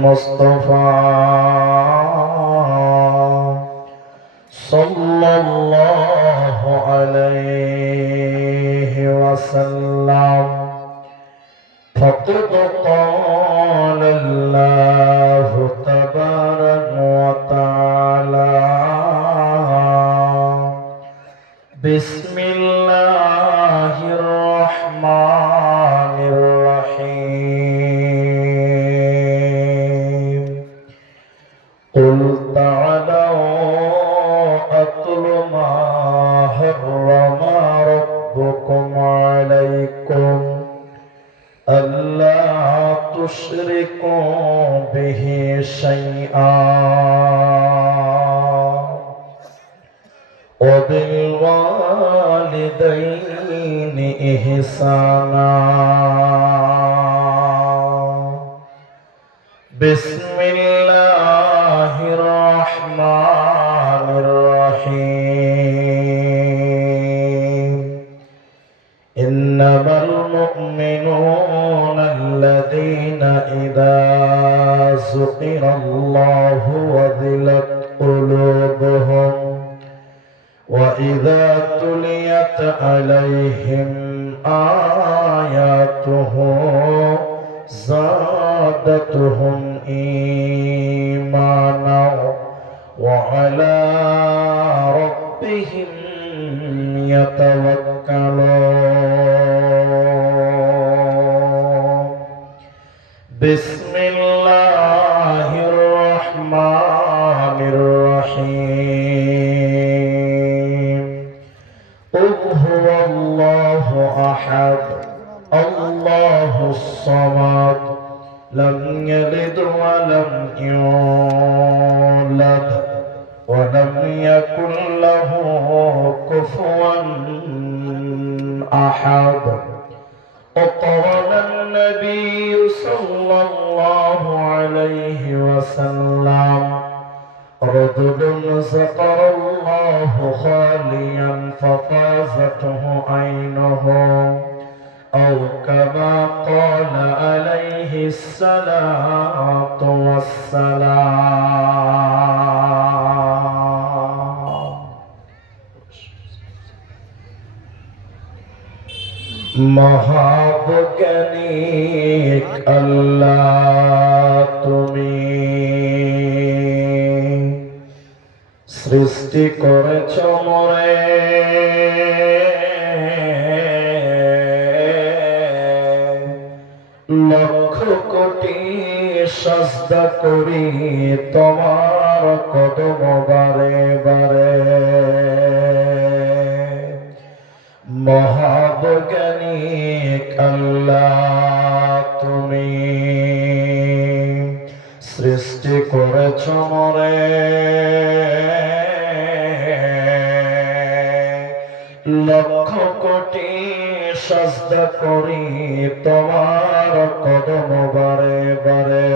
المصطفى صلى الله عليه وسلم فقد قال الله تبارك وتعالى بسم الله الرحمن الرحيم قل تعالوا أتل ما حرم ربكم عليكم ألا تشركوا به شيئا وبالوالدين إحسانا بسم الله الرحمن الرحيم إنما المؤمنون الذين إذا ذكر الله وجلت قلوبهم وإذا تليت عليهم آياته زادتهم إيمانا وعلى ربهم يتوكلون بسم الله الرحمن الرحيم قل هو الله أحد الله الصمد لم يلد ولم يولد ولم يكن له كفوا أحد وقال النبي صلى الله عليه وسلم رجل ذكر الله خاليا ففازته عينه أو كما قال عليه الصلاة والسلام মহাবৈজ্ঞানিক আল্লাহ তুমি সৃষ্টি করেছ মোরে লক্ষ কোটি সাজদা করি তোমার কদম বারে বারে মহাবৈজ্ঞানিক আল্লাহ তুমি সৃষ্টি করেছ মোরে লক্ষ কোটি সাজদা করি তোমার কদম বারে বারে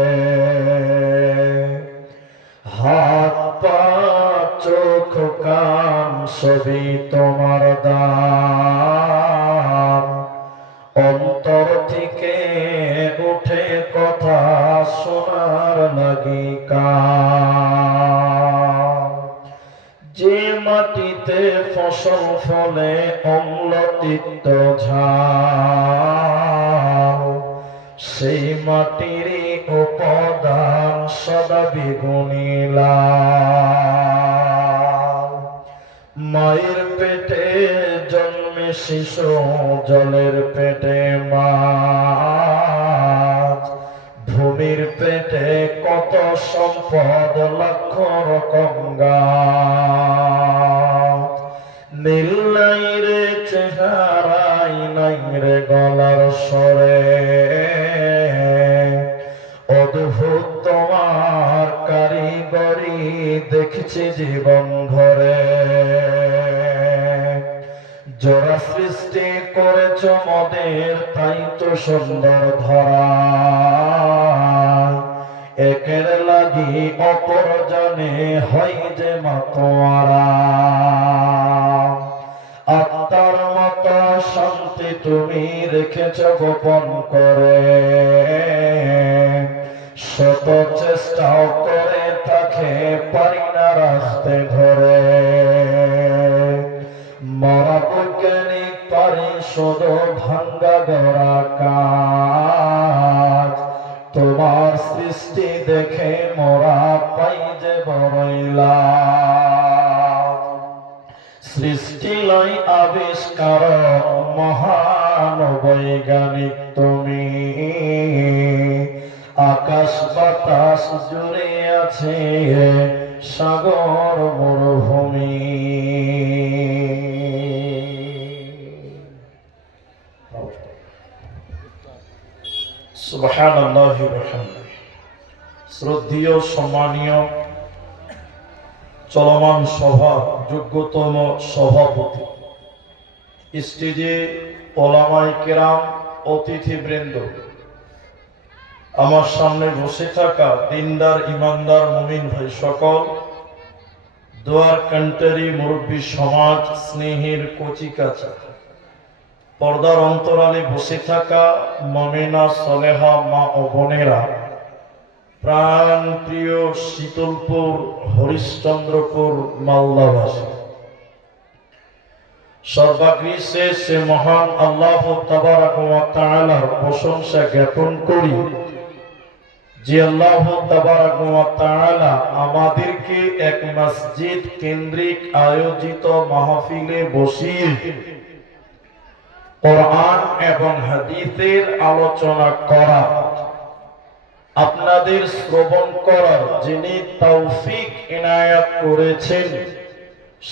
হাত পা চোখ কান সবই তোমার দান অন্তর থেকে উঠে কথা শোনার লাগি কান যে মাটিতে ফসল ফলে অম্ল তিক্ত ঝাল সেই মাটির উপাদান সদা বেগুনি লাল মায়ের পেটে জন্মে শিশু জলের পেটে মাছ ভূমির পেটে কত সম্পদ লক্ষ রকম গাছ নীল নাই রে চেহারাই নাই রে গলার স্বরে অদ্ভুত তোমার কারিগরি দেখছি জীবন ভরে জোড়া সৃষ্টি করেছ মদের তাই তো সুন্দর ধরা একের লাগি অপর জনে হয় যে মাতোয়ারা আত্মার মত শান্তি তুমি রেখেছ গোপন করে শত চেষ্টাও করে তাকে পারি না রাখতে ঘরে। মরা বৈজ্ঞানিক পারে শুধু ভাঙ্গা গড়া কাজ। তোমার সৃষ্টি দেখে মোরা পাই যে বড়ই লাভ। সৃষ্টি লই আবিষ্কার মহান বৈজ্ঞানিক তুমি। আকাশ বাতাস জুড়ে আছে সাগর মরুভূমি। সুবহানাল্লাহি ওয়া বিহামদিহি। শ্রদ্ধেয় সম্মানীয় চলমান সভা যোগ্যতম সভাপতি, স্টেজে ওলামায়ে কেরাম, অতিথিবৃন্দ, আমার সামনে বসে থাকা দিনদার ইমানদার মুমিন ভাই সকল, দোয়ার কান্ট্রি মুরব্বী সমাজ, স্নেহের কচিকাচা, পর্দার অন্তরালে বসে থাকা মমিনা সলেহা মা ও বোনেরা, প্রাণ প্রিয় শীতলপুর হরিশ্চন্দ্রপুর মালদাবাসী, সর্বাগ্রে সে মহান আল্লাহ তাবারাক ওয়া তাআলার প্রশংসা জ্ঞাপন করি যে আল্লাহ তাবারাক ওয়া তাআলা আমাদেরকে এক মসজিদ কেন্দ্রিক আয়োজিত মাহফিলে বসিয়ে কোরআন এবং হাদিসের আলোচনা করা, আপনাদের শ্রবণ করার যিনি তৌফিক ইনায়াত করেছেন,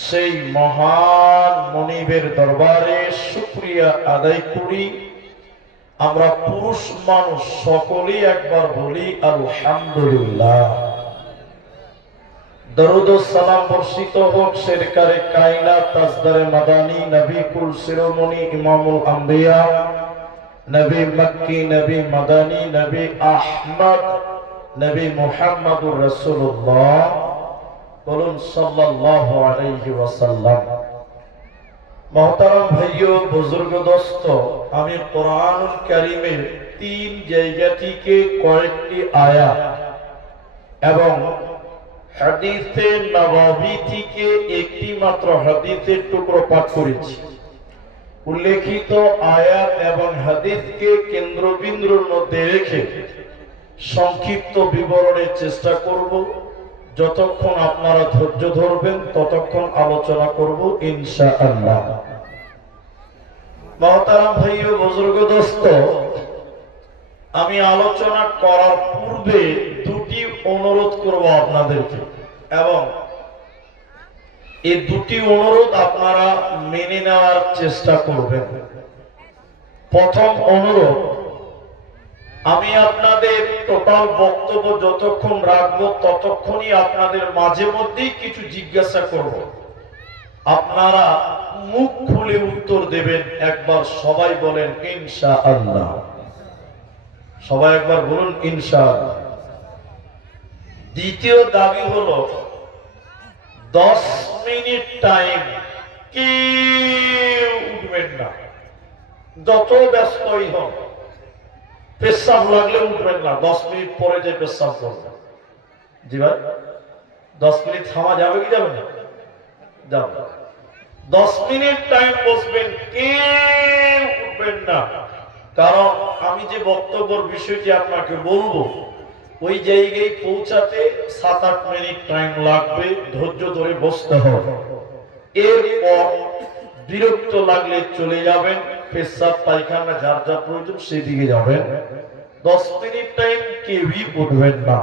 সেই মহান মনিবের দরবারে শুকরিয়া আদায় করি। আমরা পুরুষ মানুষ সকলেই একবার বলি আলহামদুলিল্লাহ। দরুদ ও সালাম বর্ষিত হোক সরকারে কায়নাত তাজদারে মাদানী নবী কুল শিরোমণি ইমামুল আম্বিয়া নবী মক্কি নবী মাদানী নবী আহমদ নবী মুহাম্মদুর রাসূলুল্লাহ, বলুন সাল্লাল্লাহু আলাইহি ওয়াসাল্লাম। মহতারাম ভাইও, বুজুর্গ দোস্ত, আমি কোরআনুল কারীমের 3 জায়গা থেকে কয়েকটি আয়াত এবং হাদিসে নববী থেকে একটি মাত্র হাদিসের টুকরো পাঠ করেছি। উল্লেখিত আয়াত এবং হাদিসকে কেন্দ্রবিন্দুর মধ্যে রেখে সংক্ষিপ্ত বিবরণের চেষ্টা করব। যতক্ষণ আপনারা ধৈর্য ধরবেন ততক্ষণ আলোচনা করব ইনশাআল্লাহ। মহতারাম ভাইও, বুজুর্গ দোস্ত, আমি আলোচনা করার পূর্বে দুটি অনুরোধ করব আপনাদেরকে, এবং এই দুটি অনুরোধ আপনারা মেনে নেওয়ার চেষ্টা করবেন। প্রথম অনুরোধ, আমি আপনাদের টোটাল বক্তব্য যতক্ষণ রাখবো ততক্ষণই আপনাদের মাঝে মধ্যেই কিছু জিজ্ঞাসা করব, আপনারা মুখ খুলে উত্তর দেবেন। একবার সবাই বলেন ইনশাআল্লাহ। সবাই একবার বলুন ইনশাআল্লাহ। দ্বিতীয় দাবি হলো 10 মিনিট টাইম কেউ উঠবেন না, যত ব্যস্তই হন। পেশাব লাগলে উঠবেন না, 10 মিনিট পরে যে পেশাব করবেন। জি ভাই, 10 মিনিট থামা যাবে কি যাবে না? যাবে। 10 মিনিট টাইম বসবেন, কেউ উঠবেন না। কারণ আমি যে বক্তব্যের বিষয়টি আপনাকে বলবো, ওই জায়গায় পৌঁছাতে 7-8 মিনিট টাইম লাগবে। ধৈর্য ধরে বসতে হবে। এরপর বিরক্ত লাগলে চলে যাবেন, পেশাব পায়খানা যার যা প্রয়োজন সেদিকে যাবেন। 10 মিনিট টাইম কেউই উঠবেন না।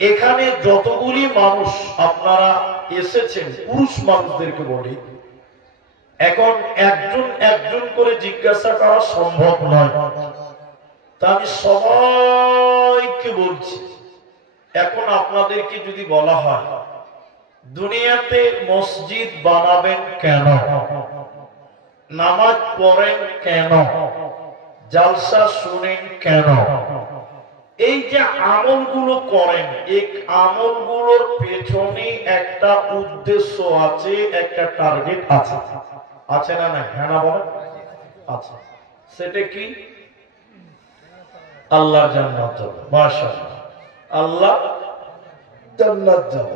এখানে যতগুলি মানুষ আপনারা এসেছেন, পুরুষ মানুষদেরকে বলি, এখন একজন একজন করে জিজ্ঞাসা করা সম্ভব নয়, তা আমি সবাইকে বলছি। এখন আপনাদেরকে যদি বলা হয় দুনিয়াতে মসজিদ বানাবেন কেন, নামাজ পড়েন কেন, জালসা শুনেন কেন, এই যে আমলগুলো করেন, এই আমলগুলোর পেছনে একটা উদ্দেশ্য আছে, একটা টার্গেট আছে, আছে না? না, হ্যাঁ না বলেন? আচ্ছা, সেটা কি? আল্লাহর জান্নাত যাব, মাশাআল্লাহ, আল্লাহ জান্নাত যাব।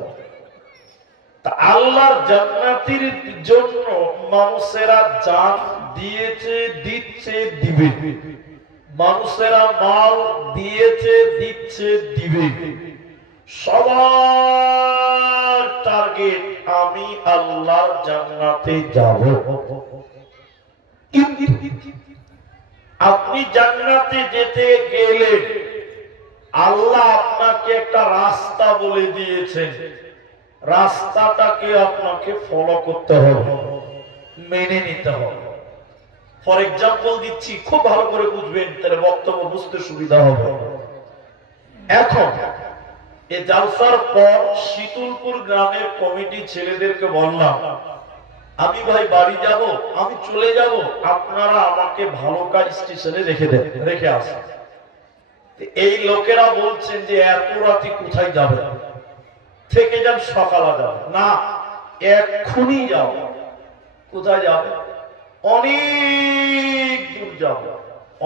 তা আল্লাহর জান্নাতের জন্য মানুষেরা জান দিয়েছে, দিচ্ছে, দিবে। মানুষেরা মাল দিয়েছে, দিচ্ছে, দিবে। সবার টার্গেট আমি আল্লাহর জান্নাতে যাব। আপনি জান্নাতে যেতে গেলে আল্লাহ আপনাকে একটা রাস্তা বলে দিয়েছেন, রাস্তাটাকে আপনাকে ফলো করতে হবে, মেনে নিতে হবে। ফর এক্সাম্পল দিচ্ছি, খুব ভালো করে বুঝবেন, তাহলে বক্তব্য বুঝতে সুবিধা হবে। এখন এই জালসার পর শীতলপুর গ্রামের কমিটি ছেলেদেরকে বললাম, আমি ভাই বাড়ি যাব, আমি চলে যাব, আপনারা আমাকে ভালুকা স্টেশনে রেখে আসেন। এই লোকেরা বলছেন যে এত রাতে কোথায় যাবে, থেকে যান, সকালে যাবে না, এক্ষুনি যাও। কোথায় যাবে? অনেক দূর যাবে।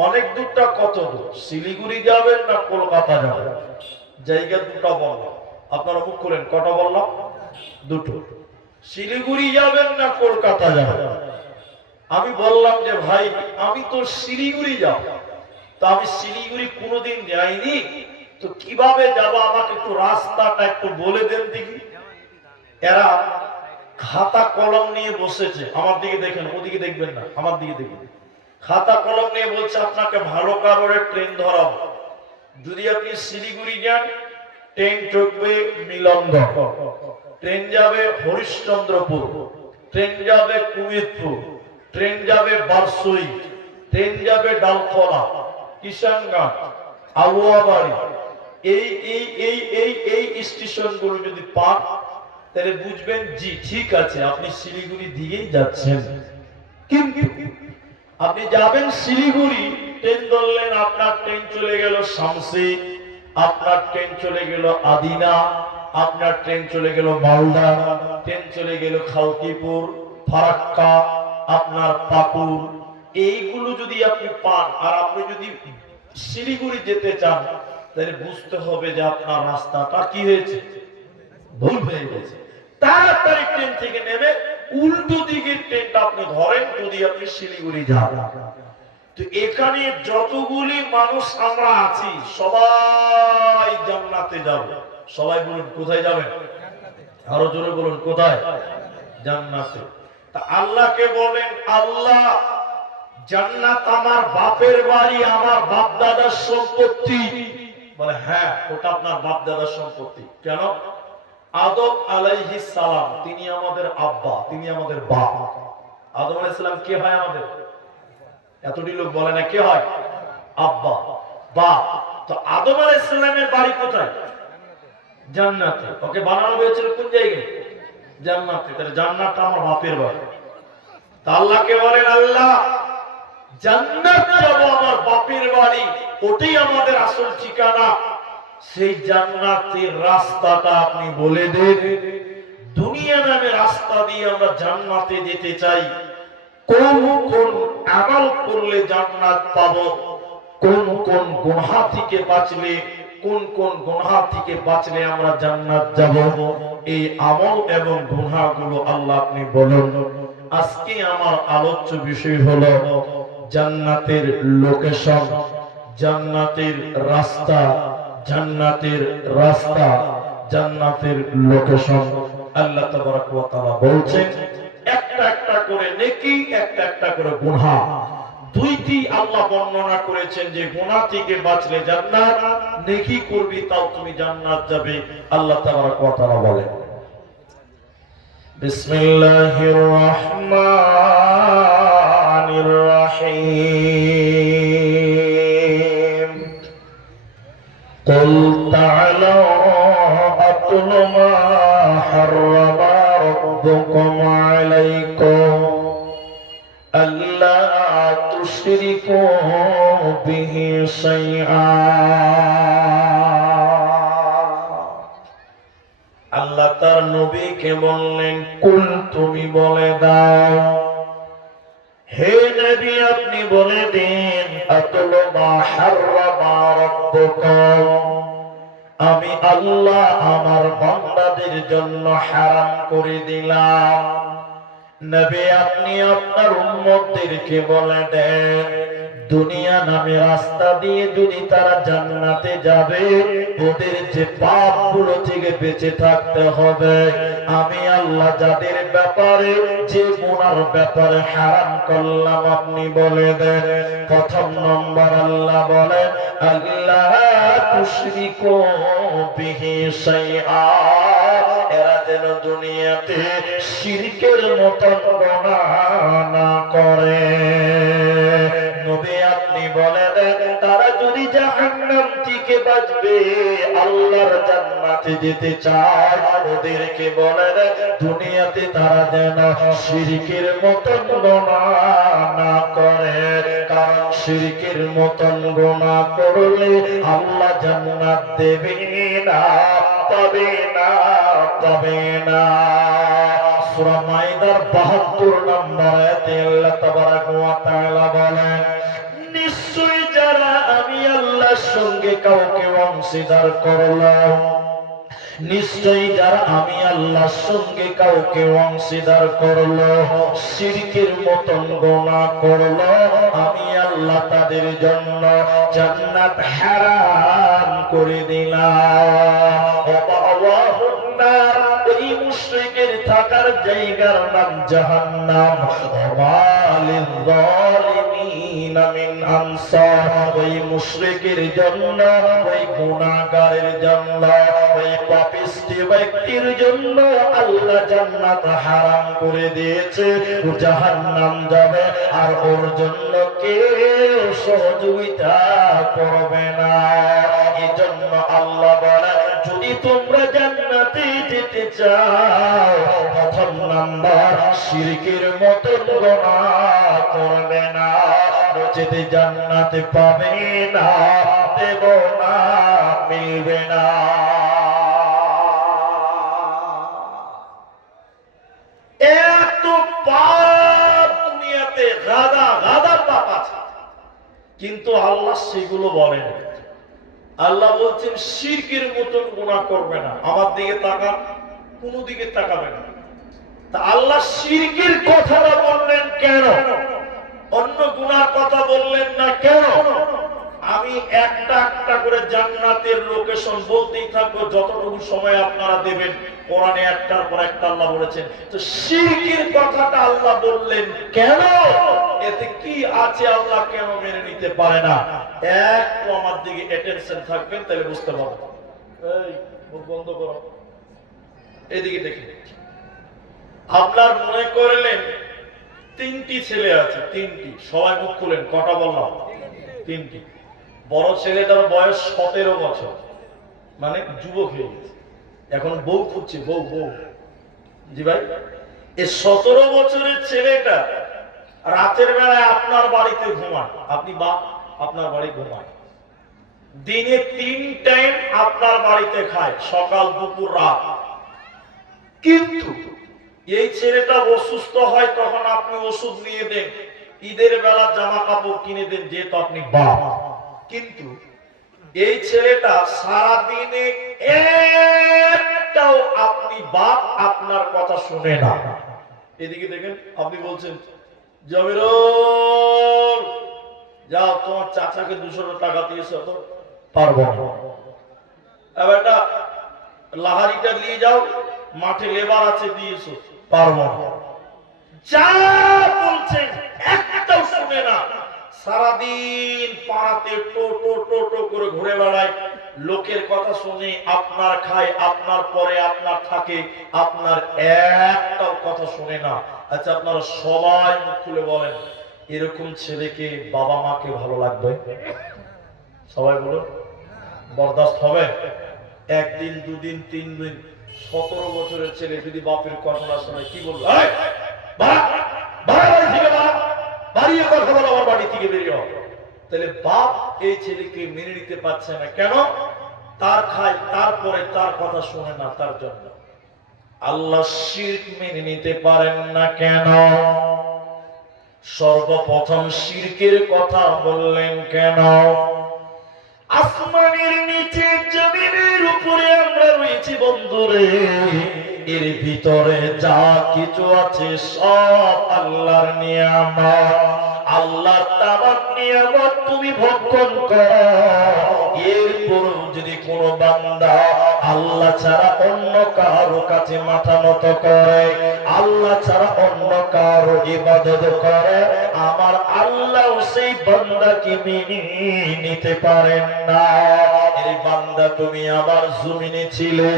অনেক দূরটা কত দূর? শিলিগুড়ি যাবেন না কলকাতা যাবেন? জায়গা দুটো বললাম, আপনারা মুখ করেন, কটা বললাম? দুটো। শিলিগুড়ি যাবেন না কলকাতা যাবেন? আমি বললাম যে ভাই আমি তো শিলিগুড়ি যাব, তো আমি শিলিগুড়ি কোনোদিন যাইনি, তো কিভাবে যাব, আমাকে একটু রাস্তাটা একটু বলে দেন দেখি। এরা খাতা কলম নিয়ে বসেছে, আমার দিকে দেখেন, ওদিকে দেখবেন না, আমার দিকে দেখবেন। খাতা কলম নিয়ে বলছে আপনাকে ভালো কারণে ট্রেন ধরাবো। যদি আপনি শিলিগুড়ি যান, ট্রেন চড়বে মিলনদহ, ট্রেন যাবে হরিশ্চন্দ্রপুর, ট্রেন যাবে কুমিরপুর, ট্রেন যাবে বারসই, ট্রেন যাবে ডালখোলা, কিষানগঞ্জ, আলুয়াবাড়ি। এই এই এই এই এই স্টেশনগুলো যদি পান, তাহলে বুঝবেন জি ঠিক আছে, আপনি শিলিগুড়ি দিয়েই যাচ্ছেন। কিন্তু আপনি যাবেন শিলিগুড়ি, ট্রেন ধরলেন, আপনার ট্রেন চলে গেল শামসি, আপনার ট্রেন চলে গেল আদিনা, আপনার ট্রেন চলে গেল মালদা, ট্রেন চলে গেল খালকিপুর, ফারাক্কা, আপনার পাকুর। এইগুলো যদি আপনি পান আর আপনি যদি শিলিগুড়ি যেতে চান, তাহলে বুঝতে হবে যে আপনার রাস্তাটা কি হয়েছে, ভুল হয়ে গেছে। তাড়াতাড়ি ট্রেন থেকে নেমে উল্টো দিকের ট্রেনটা আপনি ধরেন, যদি আপনি শিলিগুড়ি যান। তো এখানে যতগুলি মানুষ আমরা আছি সবাই জান্নাতে যাব। সবাই বলুন কোথায় যাবেন? আরো জোরে বলুন কোথায়? জান্নাতে। তা আল্লাহকে বলেন, আল্লাহ জান্নাত আমার বাপের বাড়ি, আমার বাপ দাদার সম্পত্তি। বলে হ্যাঁ, ওটা আপনার বাপ দাদার সম্পত্তি। কেন? আদম আলাইহিস সালাম তিনি আমাদের আব্বা, তিনি আমাদের বাপ। আদম আলাইহিস সালাম কে হয় আমাদের? এতটি লোক বলে না কে হয়? আব্বা, বাপ। তো আদম আলাইহিস সালামের বাড়ি কোথায়? জান্নাতে। ওকে বানানো হয়েছিল কোন জায়গায়? জান্নাতে। তাহলে জান্নাতটা আমার বাপের বাড়ি। তা আল্লাহকে বলেন, আল্লাহ জান্নাত যাব আমার বাপের বাড়ি, ওটাই আমাদের আসল ঠিকানা। সেই জান্নাতের রাস্তাটা আপনি বলে দেন। দুনিয়া নামে রাস্তা দিয়ে আমরা জান্নাতে যেতে চাই। কোন কোন আমল করলে জান্নাত পাবো, কোন কোন গুনাহ থেকে বাঁচলে, কোন কোন গুনাহ থেকে বাঁচলে আমরা জান্নাত যাব, এই আমল এবং গুনাহগুলো আল্লাহ আপনি বলুন। আজকে আমার আলোচ্য বিষয় হলো জান্নাতের লোকেশন, জান্নাতের রাস্তা, জান্নাতের রাস্তা, জান্নাতের লোকেশন। আল্লাহ তাবারক ওয়া তাআলা বলছেন একটা একটা করে নেকি, একটা একটা করে গুনাহ। দুইটি আল্লাহ বর্ণনা করেছেন যে গুনাহ থেকে বাঁচলে জান্নাত, নেকি করবি তাও তুমি জান্নাত যাবে। আল্লাহ তাবারক ওয়া তাআলা বলেন, বিসমিল্লাহির রহমানির রহিম। কুল তাআলাউ আতলু মা হাররামা রাব্বুকুম আলাইকুম আল্লা তুশরিকু বিহি শাইআ। আল্লাহ তার নবীকে বললেন, কুল তুমি বলে দাও, হে নবী আপনি বলে দিন, আতলু মা হাররামা রাব্বুকুম, আমি আল্লাহ আমার বান্দাদের জন্য হারাম করে দিলাম। নবী আপনি আপনার উম্মতদেরকে বলে দেন, দুনিয়া নামে রাস্তা দিয়ে যদি তারা জান্নাতে যাবে, ওদের যে পাপগুলো থেকে বেঁচে থাকতে হবে, আমি আল্লাহ যাদের ব্যাপারে যে গুনার ব্যাপারে হারাম করলাম আপনি বলে দেন। প্রথম নম্বর আল্লাহ বলেন, আল্লাহ তুশরিকু বিহি শাইআ, এরা যেন দুনিয়াতে শিরকের মতো গুনাহ না করে। নবী আপনি বলে দেন, তারা যদি জাহান্নাম থেকে বাঁচবে, আল্লাহর জান্নাতে যেতে চায়, ওদেরকে বলে দেন দুনিয়াতে তারা যেন শিরকের মতো গুনাহ না করে। কারণ শিরকের মতো গুনাহ করলে আল্লাহ জান্নাত দেবে না, পাবে না, পাবে না। সূরা মাইদার ৭২ নম্বর আয়াতে আল্লাহ তাবারাক ওয়া তাআলা বলেন, নিশ্চয়ই যারা আমি আল্লাহর সঙ্গে কাউকে অংশীদার করলাম, নিশ্চয়ই যারা আমি আল্লাহর সঙ্গে কাউকে অংশীদার করলো, শিরকের মতন গুনাহ করলো, আমি আল্লাহ তাদের জন্য জান্নাত হারাম করে দিলাম। এই মুশরিকের থাকার জায়গার নাম জাহান্নাম। ওয়ালিল যালিমিন মিন আনসার, ওই মুশরিকের জন্য, ওই গুনাহগারের জন্য, ওই পাপিষ্টি ব্যক্তির জন্য আল্লাহ জান্নাত হারাম করে দিয়েছে, ও জাহান্নাম যাবে, আর ওর জন্য কেউ সহযোগিতা করবে না। এজন্য আল্লাহ বলে, যদি তোমরা জান্নাতে যেতে চাও, প্রথম নাম্বার শিরকের মতো গুনাহ করবে না, নচেত জান্নাতে পাবে না, দেব না, মিলবে না। এত পাপ দুনিয়াতে গাদা গাদা পাপ আছে, কিন্তু আল্লাহ সেগুলো বলেন। আল্লাহ বলছেন শিরকের মতন গুনাহ করবে না। আমার দিকে তাকান, কোন দিকে তাকাবে না। তা আল্লাহ শিরকের কথাটা বললেন কেন? অন্য গুনার কথা বললেন না কেন? আমি একটা একটা করে জান্নাতের লোকেশন বলতেই থাকবো, যতটুকু সময় আপনারা দেবেন। কোরআনে একটার পর একটা আল্লাহ বলেছেন। তো শিরকের কথাটা আল্লাহ বললেন কেন? এতে কি আছে আল্লাহ কেন মেনে নিতে পারে না? একটু আমার দিকে অ্যাটেনশন থাকবেন, তাহলে বুঝতে পারবেন। এই মুখ বন্ধ করো, এদিকে দেখেন। আপনার মনে করলেন তিনটি ছেলে আছে, তিনটি, সবাই মুখ খুলেন, কটা বললাম? তিনটি। বড় ছেলেটার বয়স 17 বছর, মানে যুবক হয়ে গেছে, এখন বউ খুঁজছে, বউ বউ। জি ভাই, এই 17 বছরের ছেলেটা রাতের বেলায় আপনার বাড়িতে ঘুমায়, আপনি বাপ, আপনার বাড়ি ঘুমায়। দিনে 3 টাইম আপনার বাড়িতে খায়, সকাল, দুপুর, রাত। কিন্তু এই ছেলেটা অসুস্থ হয়, তখন আপনি ওষুধ নিয়ে দেন, ঈদের বেলা জামা কাপড় কিনে দেন, যেহেতু আপনি বাপ। কিন্তু এই ছেলেটা সারাদিনে একটাও আপনি বাপ আপনার কথা শুনে না। এদিকে দেখেন, আপনি বলছেন জমিরুল যাও তোমার চাচাকে 200 টাকা দিয়েছো, তো পারবো না। এবার এটা লাহারিটা নিয়ে যাও, মাঠে লেবার আছে দিয়েছো, পারবো না। যা বলছেন একটাও শুনে না। সারাদিন পাড়াতে টোটো টোটো করে ঘুরে বেড়ায়, লোকের কথা শুনে আপনার খায়, আপনার পরে আপনার থাকে, আপনার একটাও কথা শুনে না। আচ্ছা, আপনারা সবাই মুখ খুলে বলেন, এরকম ছেলেকে বাবা মাকে ভালো লাগবে? সবাই বলুন, বরদাস্ত হবে? একদিন, দুদিন, 3 দিন। 17 বছরের ছেলে যদি বাপের কথা না শোনে, কি বলবো? বাড়িয়ে কথা বলো, আমার বাড়ি থেকে বেরিয়ে। তাহলে বাপ এই ছেলেকে মেনে নিতে পারছে না কেন? তার খায়, তারপরে তার কথা শুনে না, তার জন্য। আল্লাহ শিরক মেনে নিতে পারেন না কেন? সর্বপ্রথম শিরকের কথা বললেন কেন? আসমানের নিচে জমিনের উপরে আমরা রয়েছি বন্ধুরে, এর ভিতরে যা কিছু আছে সব আল্লাহর নিয়ামত। আল্লাহর তামাম নিয়ামত তুমি ভক্ষণ করো, এরপরও যদি কোনো বান্দা আল্লাহ ছাড়া অন্য কারো কাছে মাথা নত করে, আল্লাহ ছাড়া অন্য কারো ইবাদত করে, আমার আল্লাহ সেই বান্দাকে মেনে নিতে পারেন না। এই বান্দা তুমি আমার জমিনে ছিলে,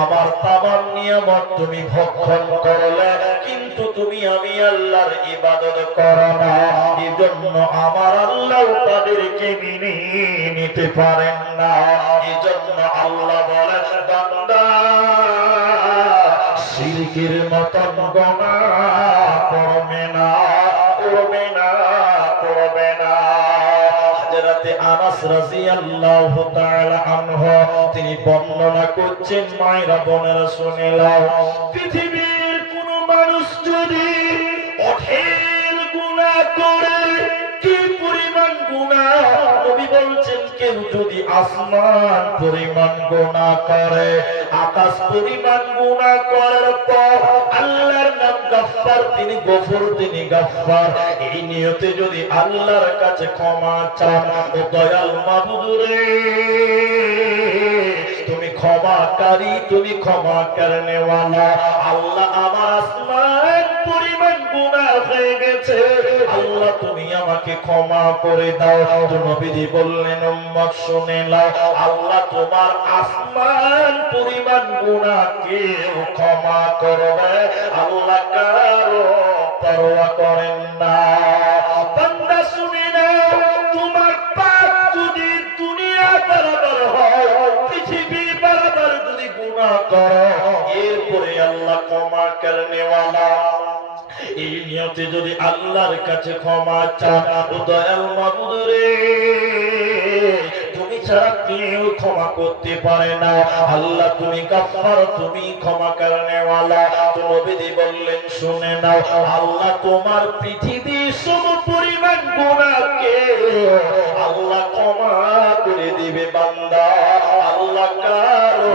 আমার তামাম নিয়ামত তুমি ভক্ষণ করলে, কিন্তু তুমি আমি আল্লাহর ইবাদত করো না, এজন্য আমার আল্লাহ তাদেরকে মেনে নিতে পারেন না। এজন্য আল্লাহ বলেন, বান্দা শিরকের মতন গুনাহ করবে না, করবে না, করবে না। হযরতে আনাস রাদিয়াল্লাহু তাআলা আনহু তিনি বর্ণনা করছেন, মায়েরা বোনেরা শুনে নাও, পৃথিবীর কোন মানুষ যদি অঢেল গুনাহ করে, কি পরিমাণ গুনাহ, নবী বলছেন কেউ যদি আসমান পরিমাণ গুনাহ করে, আকাশ পরিমাণ গুনাহ করার পর আল্লাহর নাম গফফার, তিনি গফুর, তিনি গফফার, এই নিয়তে যদি আল্লাহর কাছে ক্ষমা চান, ও দয়াল মাবুদ রে তুমি ক্ষমাকারী, তুমি ক্ষমা করনে ওয়ালা, আল্লাহ আমার আসমান পরিমাণ গুনাহ হয়ে গেছে, আল্লাহ তুমি আমাকে ক্ষমা করে দাও। তো নবীজি বললেন, উম্মত শুনে নাও, আল্লাহ তোমার আসমান পরিমাণ গুনাহ কেউ ক্ষমা করবে, আল্লাহ কারো পরোয়া করেন না। বান্দা শুনে নাও, তোমার পাপ যদি দুনিয়া বরাবর হয়, পৃথিবী বরাবর যদি গুনাহ করো, এরপরে আল্লাহ ক্ষমা করনে ওয়ালা, এই নিয়তে যদি আল্লাহর কাছে ক্ষমা চান, ও দয়াল মাবুদ রে তুমি ছাড়া কেউ ক্ষমা করতে পারে না, আল্লাহ তুমি গফফার, তুমি ক্ষমা করনে ওয়ালা। তো নবীজি বললেন, শুনে নাও, আল্লাহ তোমার পৃথিবীর সম পরিমাণ গুনাহকে আল্লাহ ক্ষমা করে দিবে বান্দা, আল্লাহ কারো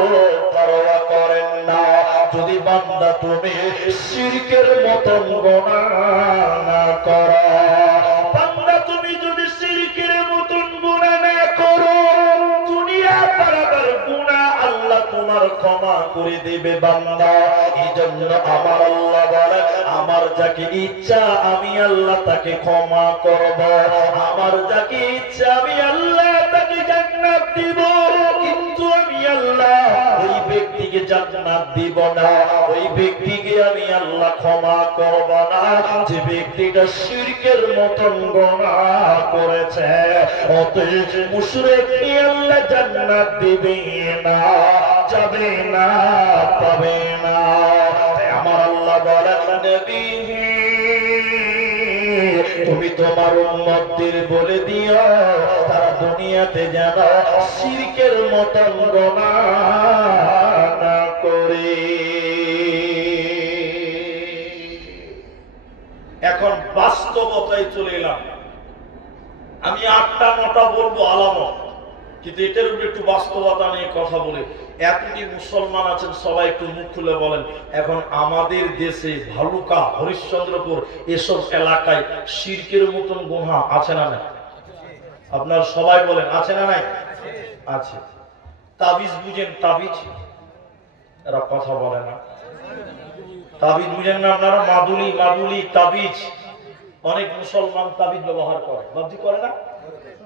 পরোয়া করেন না। যদি বান্দা তুমি শিরকের মতন গুনাহ না করো, বান্দা তুমি যদি শিরকের মতন গুনাহ না করো, দুনিয়া বরাবর গুনাহ আল্লাহ তোমার ক্ষমা করে দিবে বান্দা। এজন্য আমার আল্লাহ বলে, আমার যাকে ইচ্ছা আমি আল্লাহ তাকে ক্ষমা করব, আমার যাকে ইচ্ছা আমি আল্লাহ তাকে জান্নাত দিব, কিন্তু আমি আল্লাহ ওই ব্যক্তিকে জান্নাত দিব না, ওই ব্যক্তিকে আমি আল্লাহ ক্ষমা করব না যে ব্যক্তিটা শিরকের মতন গুনাহ করেছে। অতএব মুশরিক আল্লাহ জান্নাত দিবে না, যাবে না, পাবে না। আমার আল্লাহ বলেন, নবী তুমি তোমার উম্মতদের বলে দিও, তারা দুনিয়াতে যেন শিরকের মতন গুনাহ না করে। এখন বাস্তবতায় চলে এলাম। আমি 8টা 9টা বলবো আলামত, কিন্তু এটার উপরে একটু বাস্তবতা নিয়ে কথা বলে, এতটি মুসলমান আছেন সবাই একটু মুখ খুলে বলেন, এখন আমাদের দেশে ভালুকা, হরিশ্চন্দ্রপুর এসব এলাকায় শিরকের মতন গুনাহ আছে না নাই? আপনারা সবাই বলেন, আছে না নাই? আছে। তাবিজ বুঝেন? তাবিজ এরা কথা বলে না। তাবিজ বুঝেন না আপনারা? মাদুলি, মাদুলি তাবিজ, অনেক মুসলমান তাবিজ ব্যবহার করে, বাবজি করে না?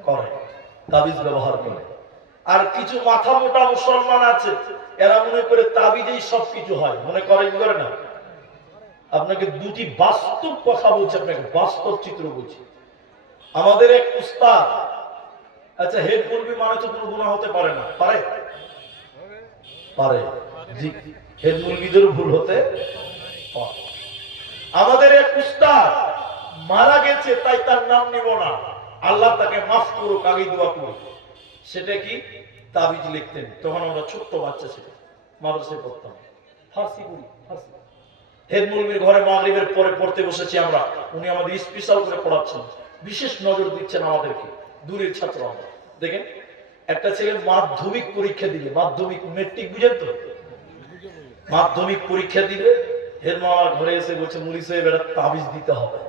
করে, তাবিজ ব্যবহার করে। আর কিছু মাথা মোটা মুসলমান আছে, এরা মনে করে তাবিজেই সবকিছু হয়, মনে করে, কি করে না? আপনাকে দুটি বাস্তব কথা বলছি, আপনাকে বাস্তব চিত্র বলছি। আমাদের এক উস্তাদ, আচ্ছা হেড মুরগি মানে তো কোনো গুনাহ হতে পারে না, পারে? পারে, জি, হেড মুরগিদেরও ভুল হতে পারে। আমাদের এক উস্তাদ মারা গেছে, তাই তার নাম নিব না, আল্লাহ তাকে মাফ করুক, আগে দোয়া করুক। সেটা কি? তাবিজ লিখতেন, তখন আমরা ছোট্ট বাচ্চা ছিল, মাদ্রাসায় পড়তাম, ফার্সি পড়ি, ফার্সি। হেড মুরগির ঘরে মাগরিবের পরে পড়তে বসেছি আমরা, উনি আমাদের স্পেশাল করে পড়াচ্ছেন, বিশেষ নজর দিচ্ছেন আমাদেরকে, দূরের ছাত্র আমরা। দেখেন একটা ছেলে মাধ্যমিক পরীক্ষা দিবে, মাধ্যমিক মেট্রিক বুঝেন তো, মাধ্যমিক পরীক্ষা দিবে। হেডমাওয়ালা ঘরে এসে বলছে মুলি সাহেব একটা তাবিজ দিতে হবে।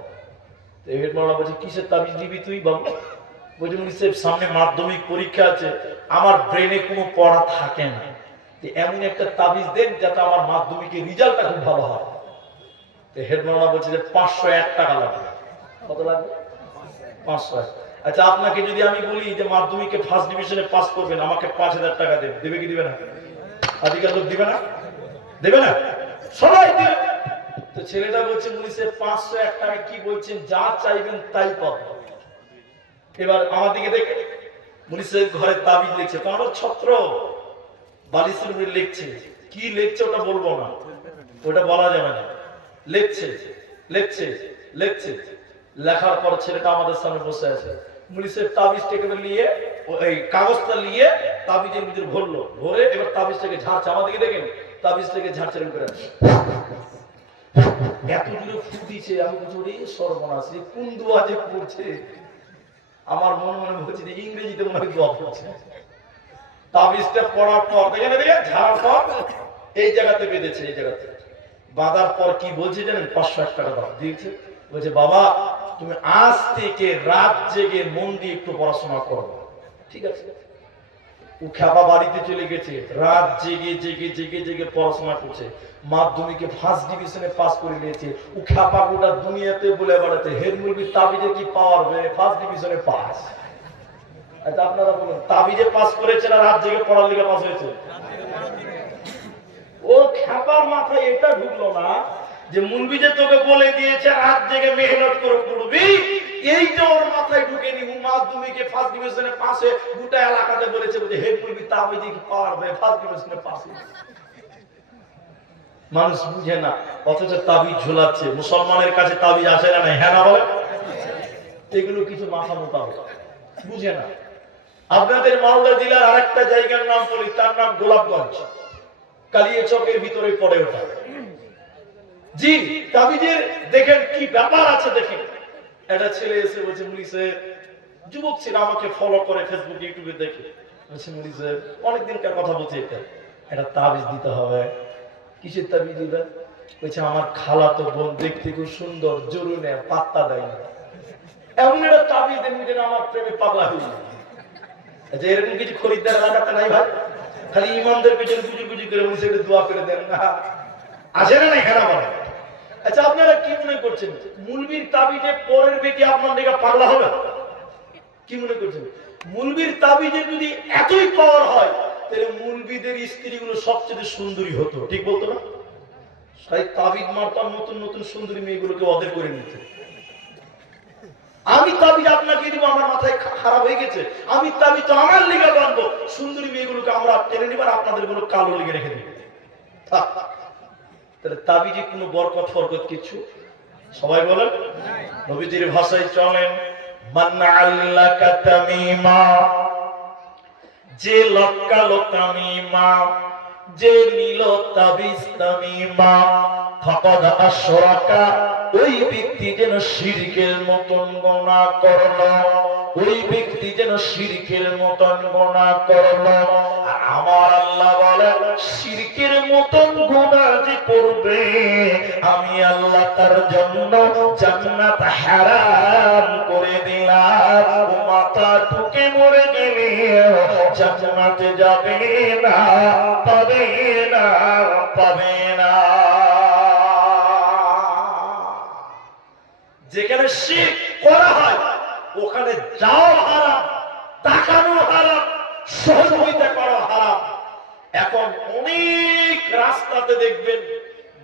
হেডমাওয়ালা বলছে কিসের তাবিজ দিবি তুই বাবু? বলছে মুলি সাহেব সামনে মাধ্যমিক পরীক্ষা আছে, আমার ব্রেনে কোনো পড়া থাকে না, এমন একটা তাবিজ দেন যাতে আমার মাধ্যমিকের রেজাল্টটা খুব ভালো হয়। হেডমাওয়ালা বলছে যে 501 টাকা লাগবে। কত লাগবে? 500। আচ্ছা আপনাকে যদি আমি বলি যে মাধ্যমিকে ফার্স্ট ডিভিশনে পাস করবেন, আমাকে 5000 টাকা দেবে, দেবে কি দিবে না? আজকাল লোক দিবে না? দেবে না? সবাই দেবে। তো ছেলেটা বলছে মুলি সাহেব 501 টাকা কি বলছেন, যা চাইবেন তাই পাবেন। এবার আমার দিকে দেখে মুলি সাহেব ঘরে তাবিজ লিখছে, তোমার ছত্র বালিশের উপরে লিখছে, কি লিখছে ওটা বলবো না, ওটা বলা যাবে না। লিখছে লিখছে লিখছে, লেখার পর ছেলেটা আমাদের সামনে বসে আছে। মুলি সাহেব তাবিজটাকে নিয়ে, এই কাগজটা নিয়ে তাবিজের ভিতরে ভরলো, ভরে এবার তাবিজটাকে ঝাড়ছে। আমার দিকে দেখেন তাবিজটাকে ঝাড়ছে করে এত দূরে ফুটিছে। আমি বলছি সর্বনাশ, কোন দোয়া যে পড়ছে। আমার মনে মনে বলছে যে ইংরেজিতে মনে হয় দোয়া পড়ছে। তাবিজটা পড়ার পর দেখে ঝাড়ার পর এই জায়গাতে বেঁধেছে, এই জায়গাতে বাঁধার পর কি বলছে জানেন? 501 টাকা দাও দিয়েছে। বলছে বাবা তুমি আজ থেকে রাত জেগে মন দিয়ে একটু পড়াশোনা করো, ঠিক আছে? ও খেপা বাড়িতে চলে গেছে, রাত জেগে জেগে জেগে জেগে পড়াশোনা করছে, মাধ্যমিকে ফার্স্ট ডিভিশনে পাস করে নিয়েছে। ও খেপা গোটা দুনিয়াতে বলে বেড়াচ্ছে হেডমুলবি তাবিজে কি পাওয়ার, ফার্স্ট ডিভিশনে পাস। আচ্ছা আপনারা বলুন তাবিজে পাস করেছে না রাত জেগে পড়ার লিগে পাস হয়েছে? ও খেপার মাথায় এটা ঢুকলো না যে মুলবি যে তোকে বলে দিয়েছে রাত জেগে মেহনত করে পড়বি, এইটা ওর মাথায় ঢুকেনি। মাধ্যমিকে ফার্স্ট ডিভিশনে পাশে গোটা এলাকাতে বলেছে যে হেড মুলবি তাবিজে কি পারবে, ফার্স্ট ডিভিশনে পাশে। মানুষ বুঝে না, অথচ তাবিজ ঝোলাচ্ছে। মুসলমানের কাছে তাবিজ আসে না? হ্যাঁ না বলে? এগুলো কিছু মাথা মোতাবেক বুঝে না। আপনাদের মালদা জেলার আরেকটা জায়গার নাম বলি, তার নাম গোলাপগঞ্জ, কালিয়াচকের ভিতরে পড়ে ওঠা। জি তাবিজের দেখেন কি ব্যাপার আছে। দেখেন একটা ছেলে এসে বলছে মুলি সাহেব, যুবক ছিল, আমাকে ফলো করে ফেসবুক ইউটিউবে দেখে, বলছে মুলি সাহেব অনেকদিনকার কথা বলছে, এটা তাবিজ দিতে হবে। কিসের তাবিজ দিবে? বলছে আমার খালাতো বোন দেখতে খুব সুন্দর, জরুরি নেয়, পাত্তা দেয় না, এমন একটা তাবিজ দেন যেন আমার প্রেমে পাগলা হয়ে যায়। আচ্ছা এরকম কিছু খরিদ্দার রাখাতে নাই ভাই? খালি ইমামদের পেছনে গুজি গুজি করে মুলি সাহেব দোয়া করে দেন না, আসে না? এখানে বলে। আচ্ছা আপনারা কি মনে করছেন মুলবির তাবিজে পরের বেটি আপনার দিকে পাগলা হবে? কি মনে করছেন? মুলবির তাবিজে যদি এতই পাওয়ার হয় তাহলে মুলবিদের স্ত্রীগুলো সবচেয়ে সুন্দরী হতো, ঠিক বলতো না? তাই তাবিজ মারতাম নতুন নতুন সুন্দরী মেয়েগুলোকে অদের করে নিত। আমি তাবিজ আপনাকে দিব, আমার মাথায় খারাপ হয়ে গেছে, আমি তাবিজ তো আমার লিগে বানবো, সুন্দরী মেয়েগুলোকে আমরা টেনে নিবার, আপনাদের গুলো কালো লিগে রেখে দিব। তাহলে তাবিজে কোনো বরকত ফরকত কিছু? সবাই বলেন নবীজির ভাষায় চলেন, মান আল্লাকা তামিমা, যে লক্কালো তামিমা, যে নিল তাবিজ তামিমা, ফাকাদ আশরাকা, ওই ব্যক্তি যেন শিরকের মতন গুনাহ করলো, ওই ব্যক্তি যেন শিরকের মতন গুনাহ করলো। আর আমার আল্লাহ বলে শিরকের মতন গুনাহ যে করবে আমি আল্লাহ তার জন্য জান্নাত হারাম করে দিলাম। ও মাথা ঠুকে মরে গেলে জান্নাতে যাবে না, পাবে না, পাবে না। যেখানে শিরক করা হয় ওখানে যাও হারাম, তাকানো হারাম, সহযোগিতা করা হারাম। এখন অনেক রাস্তাতে দেখবেন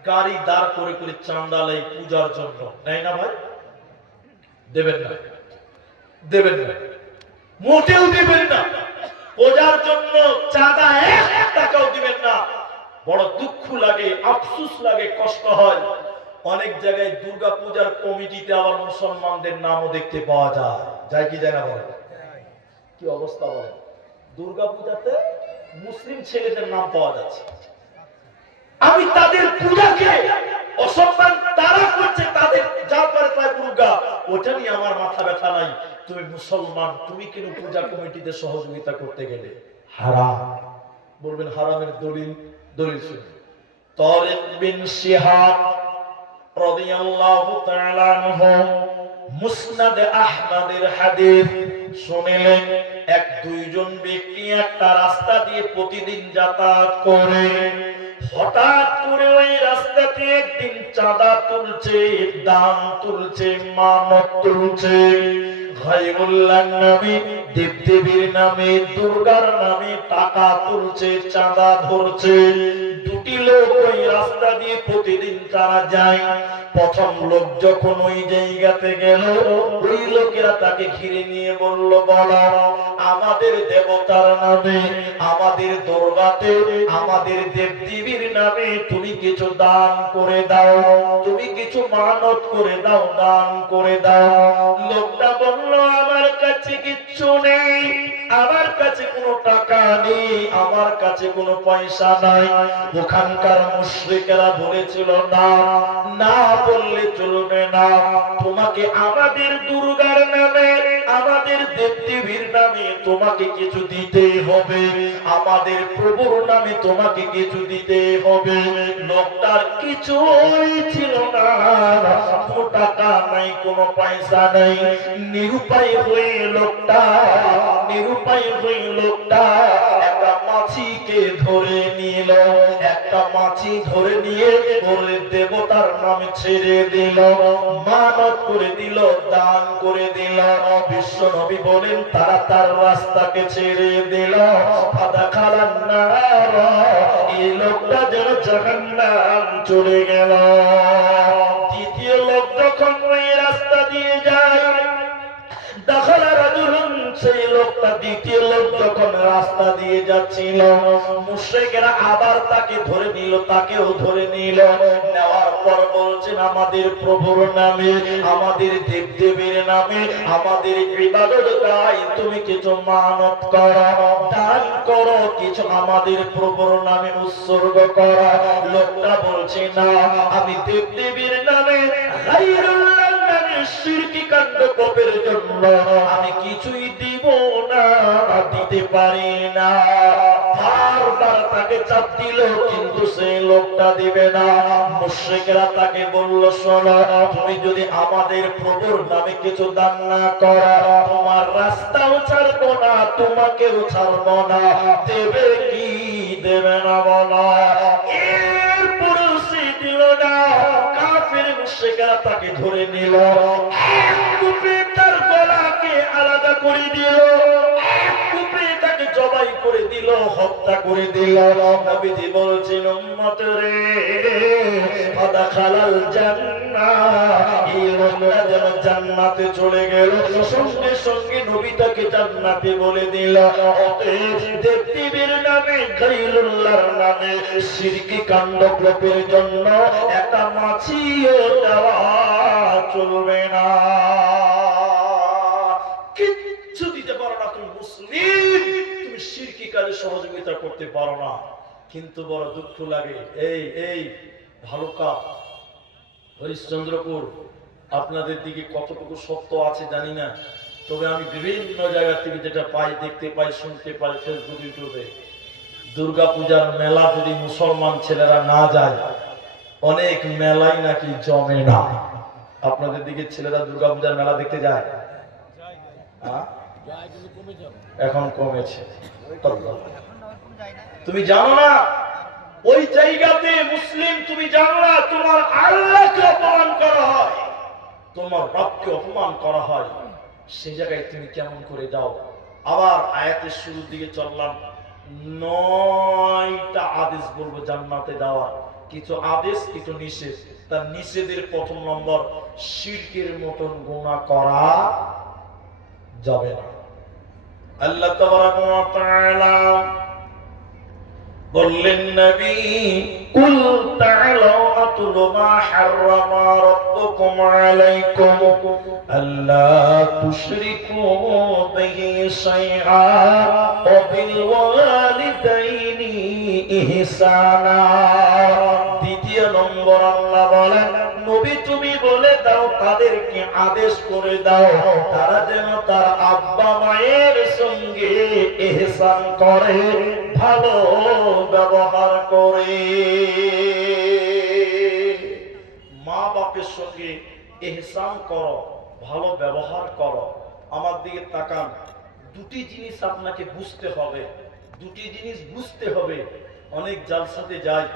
গাড়ি দাঁড় করে করে চাঁদা লাই পূজার জন্য, তাই না ভাই? দেবেন না, দেবেন না, মোটেও দেবেন না। পূজার জন্য চাঁদা 1 টাকাও দিবেন না। বড় দুঃখ লাগে, আফসোস লাগে, কষ্ট হয়। অনেক জায়গায় দুর্গা পূজার কমিটিতে আবার মুসলমানদের নামও দেখতে পাওয়া যায়, যায় কি যায় না বলে? কি অবস্থা বলে? দুর্গা পূজাতে মুসলিম ছেলেদের নাম পাওয়া যাচ্ছে। আমি তাদের পূজাকে অসম্মান তারা যারা করছে তাদের যা করে তাই করুগা, ওটা নিয়ে আমার মাথা ব্যথা নাই। তুমি মুসলমান, তুমি কেন পূজা কমিটিতে সহযোগিতা করতে গেলে? হারাম। বলবেন হারামের দলিল, দলিল শুনুন। তারিক বিন শিহাব রাদিয়াল্লাহু তাআলা আনহু মুসনাদ আহমদের হাদিস শুনলেন। এক দুইজন ব্যক্তি একটা রাস্তা দিয়ে প্রতিদিন যাতায়াত করে। হঠাৎ করে ওই রাস্তাতে একদিন চাঁদা তুলছে, দান তুলছে, মানত তুলছে। গায়রুল্লাহর নামে, দেবদেবীর নামে, দুর্গার নামে টাকা তুলছে, চাঁদা ধরছে। দুটি লোক ওই রাস্তা দিয়ে প্রতিদিন তারা যায়। প্রথম লোক যখন ওই জায়গাতে গেল, ওই লোকেরা তাকে ঘিরে নিয়ে বলল, বলো আমাদের দেবতার নামে, আমাদের দুর্গাতে, আমাদের দেবদেবীর নামে তুমি কিছু দান করে দাও, তুমি কিছু মানত করে দাও, দান করে দাও। লোকটা বলল, আমার কাছে কিচ্ছু নেই, আমার কাছে কোনো টাকা নেই, আমার কাছে কোনো পয়সা নাই। ওখানকার মুশরিকেরা বলেছিল, না না বললে চলবে না, তোমাকে আমাদের দুর্গার নামে, আমাদের দেবদেবীর নামে তোমাকে কিছু দিতে হবে, আমাদের প্রভুর নামে তোমাকে কিছু দিতে হবে। লোকটার কিছুই ছিল না, কোনো টাকা নাই, কোনো পয়সা নাই। নিরুপায় হয়ে লোকটা, নিরুপায় হয়ে লোকটা একটা মাছিকে ধরে নিল। একটা মাছি ধরে নিয়ে ওর দেবতার নামে ছেড়ে দিল, মানত করে দিল, দান করে দিল। বিশ্ব নবী বলেন, তারা তার রাস্তাকে ছেড়ে দিল। ফাদাখালান নার, এই লোকটা যেন জাহান্নাম চলে গেল। দ্বিতীয় লোক যখন ওই রাস্তা দিয়ে যায়, দাখালা রাজুলুন, সেই লোকটা, দ্বিতীয় লোক যখন রাস্তা দিয়ে যাচ্ছিল, মুশরিকেরা আবার তাকে ধরে নিল, তাকেও ধরে নিল। নেওয়ার পর বলছেন, আমাদের প্রভুর নামে, আমাদের দেবদেবীর নামে, আমাদের ইবাদত গাই, তুমি কিছু মানত করো, দান করো, কিছু আমাদের প্রভুর নামে উৎসর্গ করো। লোকটা বলছে, না, আমি দেবদেবীর নামে, গায়রুল্লাহর নামে শিরকি কাণ্ড পাপের জন্য আমি কিছুই দিব না, দিতে পারি না। বারবার তাকে চাপ দিল, কিন্তু সেই লোকটা দিবে না। মুশরিকরা তাকে বলল, শোনো, তুমি যদি আমাদের প্রভুর নামে কিছু দান না করো, তোমার রাস্তাও ছাড়বো না, তোমাকেও ছাড়বো না। দেবে কি দেবে না বলো? এরপর সে দিল না। কাফের মুশরিকরা তাকে ধরে নিল, এক কূপে তার গলাকে আলাদা করে দিল, এক কূপে তাকে জবাই করে দিল, হত্যা করে দিল। নবীজি বলছেন, উম্মত রে, ফাদাখালাল জান্নাহ, এই লোকটা যেন জান্নাতে চলে গেল। সঙ্গে সঙ্গে নবী তাকে জান্নাতে বলে দিল। অতএব দেবদেবীর নামে, গায়রুল্লাহর নামে শিরকি কাণ্ড গ্রহের জন্য একটা মাছিও দেওয়া চলবে না। কিচ্ছু দিতে পারো না, তুমি মুসলিম, তুমি শিরকি কাজে সহযোগিতা করতে পারো না। কিন্তু বড় দুঃখ লাগে, এই ভালুকা, হরিশ্চন্দ্রপুর, আপনাদের দিকে কতটুকু সত্য আছে জানি না, তবে আমি বিভিন্ন জায়গা থেকে যেটা পাই, দেখতে পাই, শুনতে পাই ফেসবুক, ইউটিউবে, দুর্গা পূজার মেলা যদি মুসলমান ছেলেরা না যায়, অনেক মেলাই নাকি জমে না। আপনাদের দিকে ছেলেরা দুর্গা পূজার মেলা দেখতে যায়? এখন কমেছে। তুমি জানো না ওই জায়গাতে মুসলিম, তুমি জানো না তোমার আল্লাহকে অপমান করা হয়, তোমার রবকে অপমান করা হয়, সেই জায়গায় তুমি কেমন করে যাও? আবার আয়াতের শুরুর দিকে চললাম, 9টা আদেশ বলবো জান্নাতে যাওয়ার, কিছু আদেশ, কিছু নিষেধ। তার নিষেধের প্রথম নম্বর, শিরকের মতন গুনাহ করা যাবে না। আল্লাহ তাবারাকা ওয়া তাআলা বললেন, নবী, কুল তাআলাউ আতলু মা হাররামা রাব্বুকুম আলাইকুম আল্লা তুশরিকু বিহি শাইআ ওয়া বিল ওয়ালিদাইনি ইহসানা। দ্বিতীয় নম্বর আল্লাহ বলেন, নবী তুমি দাও, তাদেরকে আদেশ করে দাও, তারা যেন তার আব্বা মায়ের সঙ্গে ইহসান করে, ভালো ব্যবহার করে। মা বাপের সঙ্গে ইহসান করো, ভালো ব্যবহার করো। আমার দিকে তাকান, দুটি জিনিস আপনাকে বুঝতে হবে, দুটি জিনিস বুঝতে হবে। অনেক জালসাতে যাই,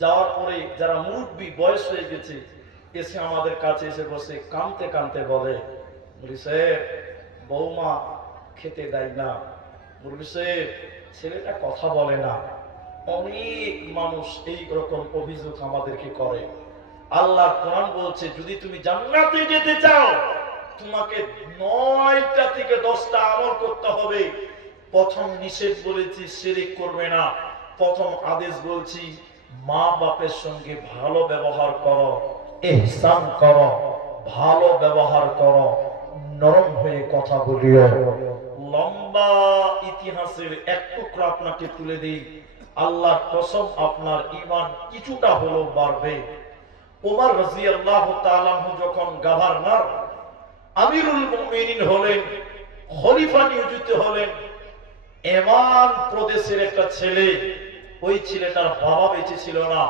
যাওয়ার পরে যারা মুরব্বী বয়স হয়ে গেছে এসে আমাদের কাছে এসে বসে কাঁদতে কাঁদতে বলে, মুরব্বি সাহেব বৌমা খেতে দেয় না, মুরব্বি সাহেব ছেলেটা কথা বলে না। অনেক মানুষ এই রকম অভিযোগ আমাদেরকে করে। আল্লাহ কোরআন বলছে, যদি তুমি জান্নাতে যেতে চাও তোমাকে 9টা থেকে 10টা আমল করতে হবে। প্রথম নিষেধ বলেছি শিরক করবে না, প্রথম আদেশ বলছি মা বাপের সঙ্গে ভালো ব্যবহার করো, ইহসান করো, ভালো ব্যবহার করো, নরম হয়ে কথা বলিও। লম্বা ইতিহাসের এক টুকরা আপনাকে তুলে দিই, আল্লাহর কসম আপনার ঈমান কিছুটা হলেও বাড়বে। ওমর রাদিয়াল্লাহু তাআলা আনহু যখন গভর্নর আমিরুল মুমিনিন হলেন, খলিফা নিয়োজিত হলেন, এমান প্রদেশের একটা ছেলে, ওই ছেলেটার বাবা বেঁচে ছিল না,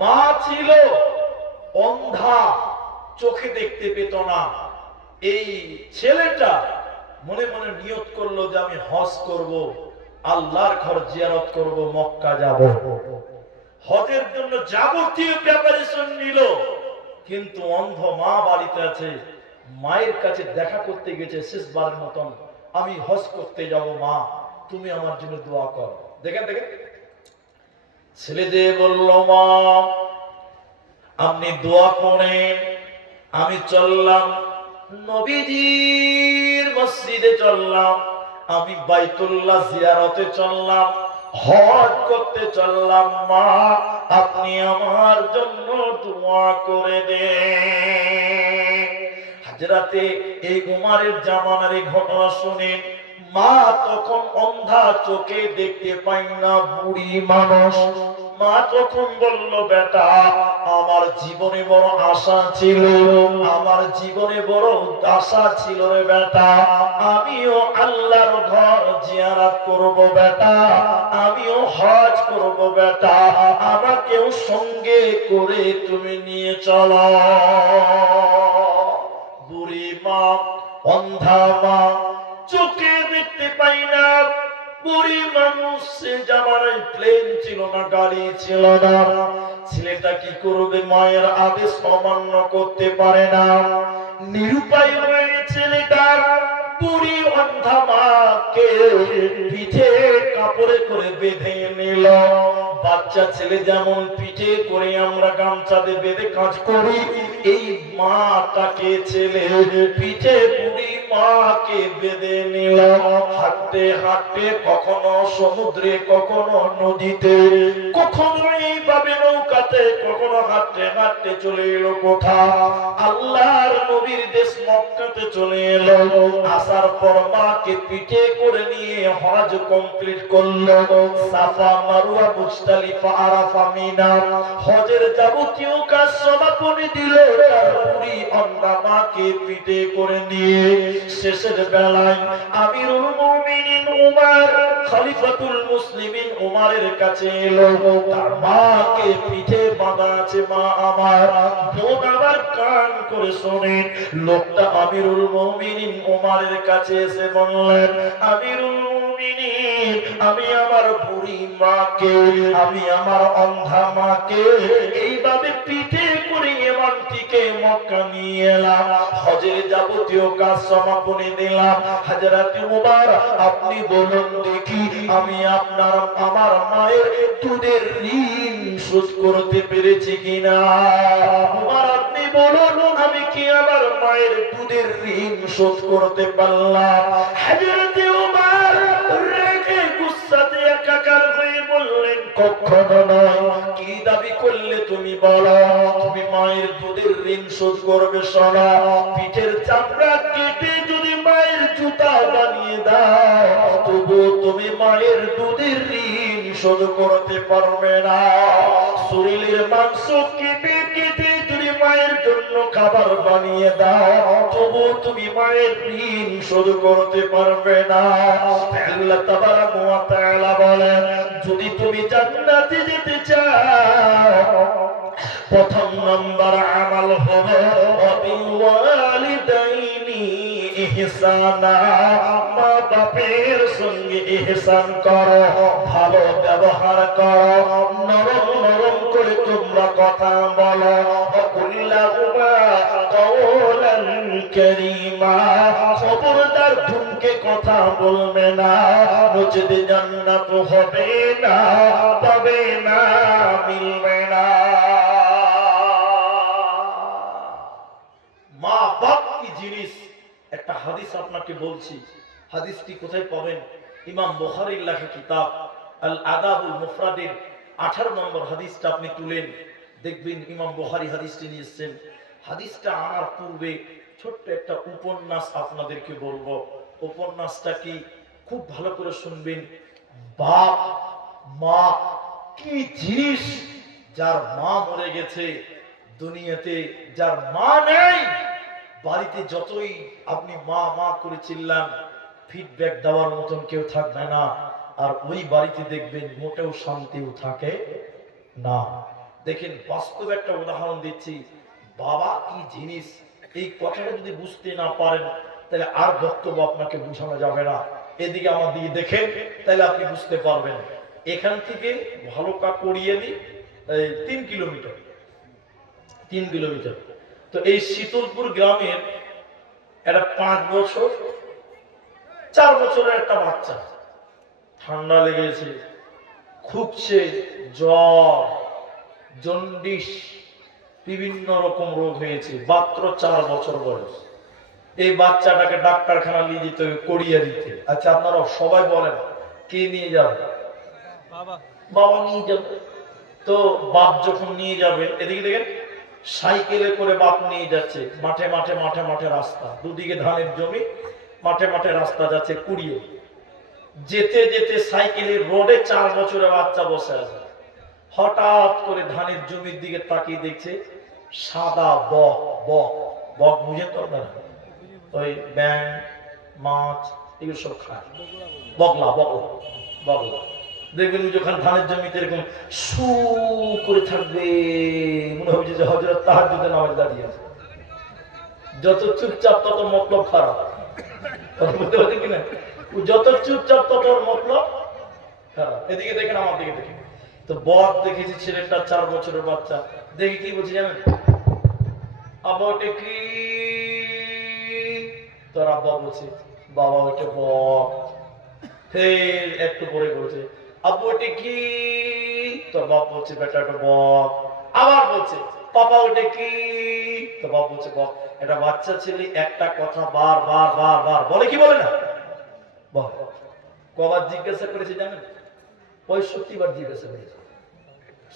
মা ছিল অন্ধা, চোখে দেখতে পেত না। এই ছেলেটা মনে মনে নিয়ত করলো যে আমি হজ করব, আল্লাহর ঘর জিয়ারত করব, মক্কা যাব। হজের জন্য যাবতীয় প্রিপারেশন নিল, কিন্তু অন্ধ মা বাড়িতে আছে, মায়ের কাছে দেখা করতে গেছে শেষবারের মতন, আমি হজ করতে যাব মা, তুমি আমার জন্য দোয়া করো। দেখেন দেখেন, ছেলে যে বলল, মা আপনি দোয়া করেন। আমি চললাম নবীজির মসজিদে, চললাম আমি বাইতুল্লাহ জিয়ারতে, চললাম হজ করতে, চললাম মা আপনি আমার জন্য দোয়া করে দেন। হাজরাতে এই উমারের জামানার এই ঘটনা শুনে মা তখন অন্ধা, চোখে দেখতে পাই না, বুড়ি মানুষ। মা তখন বলল, বেটা আমার জীবনে বড় আশা ছিল, আমার জীবনে বড় আশা ছিল রে বেটা, আমিও আল্লাহর ঘর জিয়ারত করব বেটা, আমিও হজ করব বেটা, আমাকেও সঙ্গে করে তুমি নিয়ে চলো। বুড়ি মা, অন্ধা মা, চোখে দেখতে পাই না, বুড়ি মানুষ, সে জামানায় প্লেন ছিল না, গাড়ি ছিল না, ছেলেটা কি করবে? মায়ের আদেশ অমান্য করতে পারে না, নিরুপায় হয়ে ছেলেটা বুড়ি অন্ধা মাকে পিঠে কাপড়ে করে বেঁধে নিল। বাচ্চা ছেলে যেমন পিঠে করে আমরা গামছাতে বেঁধে কাজ করি, এই মাটাকে ছেলে পিঠে বুড়ি মাকে বেঁধে নিল। হাঁটতে হাঁটতে কখনো সমুদ্রে, কখনো নদীতে, কখনো এইভাবে নৌকাতে, কখনো হাঁটতে হাঁটতে চলে এলো কোথা? আল্লাহর নবীর দেশ মক্কাতে চলে এলো। আসার পর মাকে পিঠে করে নিয়ে হজ কমপ্লিট করলো। সাফা, মারওয়া, মুজদালিফা, আরাফা, মিনা, হজের যাবতীয় কাজ সমাপনী দিল। তার বুড়ি অন্ধা মাকে পিঠে করে নিয়ে শেষের বেলায় আমিরুল মুমিনিন উমর, খলিফাতুল মুসলিমিন উমরের কাছে এলো। তার মাকে পিঠে বাঁধা আছে। মা আমার, বোন আমার, কান করে শোনেন। লোকটা আমিরুল মুমিনিন উমরের কাছে এসে বললেন, আমিরুল মুমিনিন, আমি আমার বুড়ি মাকে, আমি আমার অন্ধা মাকে এইভাবে পিঠে করে এমন থেকে মক্কা নিয়ে এলাম, হজের যাবতীয় কাজ সমাপনী দিলাম। হযরত উমর, আপনি বলুন দেখি, আমি আপনার আমার মায়ের দুধের ঋণ শোধ করতে পেরেছি কিনা? উমর, আপনি বলুন, আমি কি আমার মায়ের দুধের ঋণ শোধ করতে পারলাম? হযরত উমর রেগে গুস্সাতে একাকার হয়ে বললেন, কখনো নয়। কি দাবি করলে তুমি বলো? তুমি মায়ের দুধের ঋণ শোধ করবে? শোনো, পিঠের চামড়া কেটে যদি মায়ের জুতা বানিয়ে দাও, তবু তুমি মায়ের দুধের ঋণ শোধ করতে পারবে না। শরীরের মাংস কেটে কেটে যদি মায়ের জন্য খাবার বানিয়ে দাও, তবু তুমি মায়ের ঋণ শোধ করতে পারবে না। আল্লাহ তাবারাক ওয়া তাআলা বলেন, যদি তুমি জান্নাতে যেতে চাও, প্রথম নাম্বার আমাল হবে বিল ওয়ালিদাইনি ইহসানা, মা বাপের সঙ্গে ইহসান করো, ভালো ব্যবহার করো, নরম নরম করে তোমরা কথা বলো। কুল্লাহুমা কাওলান কারীমা, খবরদার ধুমকে কথা বলবে না, নচেত জান্নাত হবে না, পাবে না, মিলবে না। মা বাপ কি জিনিস, একটা হাদিস আপনাকে বলছি। হাদিসটি কোথায় পাবেন? ইমাম বুখারীর লেখা কিতাব আল আদাবুল মুফরাদের 18 নম্বর হাদিসটা আপনি তুলেন, দেখবেন ইমাম বুখারী হাদিসটি নিয়ে এসেছেন। হাদিসটা আনার পূর্বে ছোট্ট একটা উপন্যাস আপনাদেরকে বলবো। উপন্যাসটা কি খুব ভালো করে শুনবেন। বাপ মা কি জিনিস, যার মা মরে গেছে, দুনিয়াতে যার মা নেই, বাড়িতে যতই আপনি মা মা করে চিল্লান, ফিডব্যাক দেওয়ার মতন কেউ থাকবে না। আর ওই বাড়িতে দেখবেন মোটেও শান্তিও থাকে না। দেখেন বাস্তব একটা উদাহরণ দিচ্ছি। বাবা কি জিনিস, এই কথাটা যদি বুঝতে না পারেন তাহলে আর বক্তব্য আপনাকে বোঝানো যাবে না। এদিকে আমার দিকে দেখেন, তাহলে আপনি বুঝতে পারবেন। এখান থেকে ভালুকা করিয়ালি 3 কিলোমিটার, 3 কিলোমিটার। তো এই শীতলপুর গ্রামের একটা 5 বছর 4 বছরের একটা বাচ্চা, ঠান্ডা লেগেছে, খুবছে, জ্বর, জন্ডিস, বিভিন্ন রকম রোগ হয়েছে, মাত্র 4 বছর বয়স। এই বাচ্চাটাকে ডাক্তারখানা নিয়ে যেতে হবে, করিয়ে দিতে। আচ্ছা আপনারা সবাই বলেন কে নিয়ে যাবে? বাবা নিয়ে যাবে। তো বাপ যখন নিয়ে যাবে, এদিকে দেখেন সাইকেলে করে বাপ নিয়ে যাচ্ছে, মাঠে মাঠে মাঠে মাঠে রাস্তা, দুদিকে ধানের জমি, মাঠে মাঠে রাস্তা যাচ্ছে কুড়িয়ে। যেতে যেতে সাইকেলের রোডে 4 বছরের বাচ্চা বসে আছে। হঠাৎ করে ধানের জমির দিকে তাকিয়ে দেখছে সাদা বক, বক বক বুঝেন তো আপনারা? ওই ব্যাং মাছ এগুলো সব খায়, বগলা বগলা বগলা। দেখবেন যখন ধানের জমিতে এরকম সু করে থাকবে, মনে হবে যে হযরত তাহাজ্জুদের নামাজে দাঁড়িয়ে আছে। যত চুপচাপ তত মতলব খারাপ, বুঝতে পারছেন কিনা? যত চুপচাপ তত মতলব খারাপ। এদিকে দেখেন, আমার দিকে দেখেন। তো বক দেখেছি, ছেলেটা 4 বছরের বাচ্চা, দেখি কি বলছে জানেন? আব্বা ওটা কি? তোর আব্বা বলছে বাবা ওটা বক। ফের একটু পরে বলছে আব্বু ওটা কি? তোর বাপ বলছে বেটা ওটা বক। আবার বলছে পাপা ওটা কি? তোর বাপ বলছে বক। এটা বাচ্চা ছেলে একটা কথা বার বার বার বার বলে, কি বলে না? বল। কবার জিজ্ঞাসা করেছে জানেন? 65 বার জিজ্ঞাসা করেছে।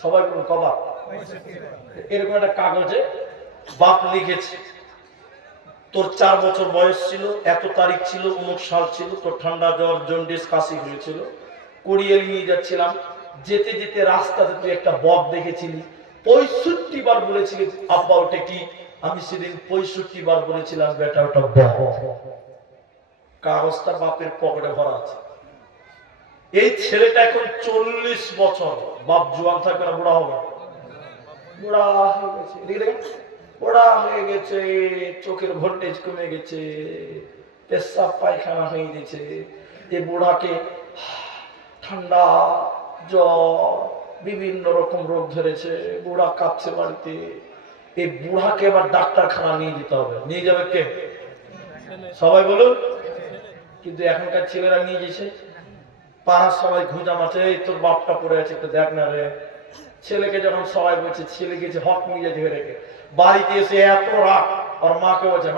সবাই বলুন কবার? এরকম একটা কাগজে বাপ লিখেছে, তোর 4 বছর বয়স ছিল, এত তারিখ ছিল, অমুক সাল ছিল, তোর ঠান্ডা জ্বর জন্ডিস কাশি হয়েছিল, কুড়িয়ে নিয়ে যাচ্ছিলাম, যেতে যেতে রাস্তাতে তুই একটা বক দেখেছিলি, 65 বার বলেছিলি আব্বা ওটা কি? আমি সেদিন 65 বার বলেছিলাম বেটা ওটা বক। কাগজটা বাপের পকেটে ভরা আছে। এই ছেলেটা এখন 40 বছর, বাপ জোয়ান থাকবে না বুড়া হবে? বুড়া হয়ে গেছে, বুড়া হয়ে গেছে, চোখের ভোল্টেজ কমে গেছে, পেশাব পায়খানা হয়ে গেছে। এই বুড়াকে ঠান্ডা জ্বর বিভিন্ন রকম রোগ ধরেছে, বুড়া কাঁপছে বাড়িতে। এই বুড়াকে এবার ডাক্তারখানা নিয়ে যেতে হবে। নিয়ে যাবে কে? সবাই বলুন। কিন্তু এখনকার ছেলেরা নিয়ে গেছে, পাড়ার সবাই ঘুজা মারছে, এই তোর বাপটা পড়ে আছে একটু দেখ না রে। ছেলেকে যখন সবাই বলছে, ছেলে গেছে হক নিয়ে যেতে রেখে, বাড়িতে এসে এত রাগ, আর মাকে বলছে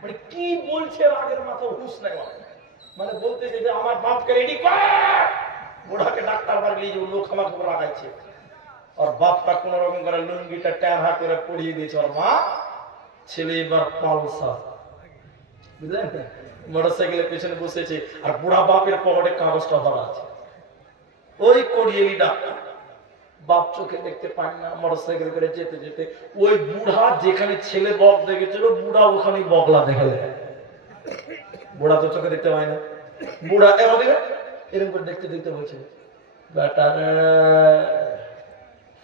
মানে কি বলছে, রাগের মাথা হুঁশ নাই, মানে বলতেছে যে আমার বাপকে রেডি কর। বুড়াকে ডাক্তার বাড়ি নিয়ে যাবো, লোক আমাকে রাগাইছে। আর বাপটা কোন রকম করে লুঙ্গিটা ট্যাহা করে পড়িয়ে দিয়েছে। আর মা ছেলে এবার পালসা, বুঝলেন, মোটরসাইকেলের পেছনে বসেছে, আর বুড়া বাপের পকেটে কাগজটা ভরা আছে। ওই করিয়েলি ডাক্তার বাপ চোখে দেখতে পায় না, মোটরসাইকেল করে যেতে যেতে ওই বুড়া যেখানে ছেলে বক দেখেছিল বুড়া ওখানে বগলা দেখে দেয়। বুড়া তো চোখে দেখতে পায় না, বুড়া এরকম করে দেখতে দেখতে বলছে, বেটা রে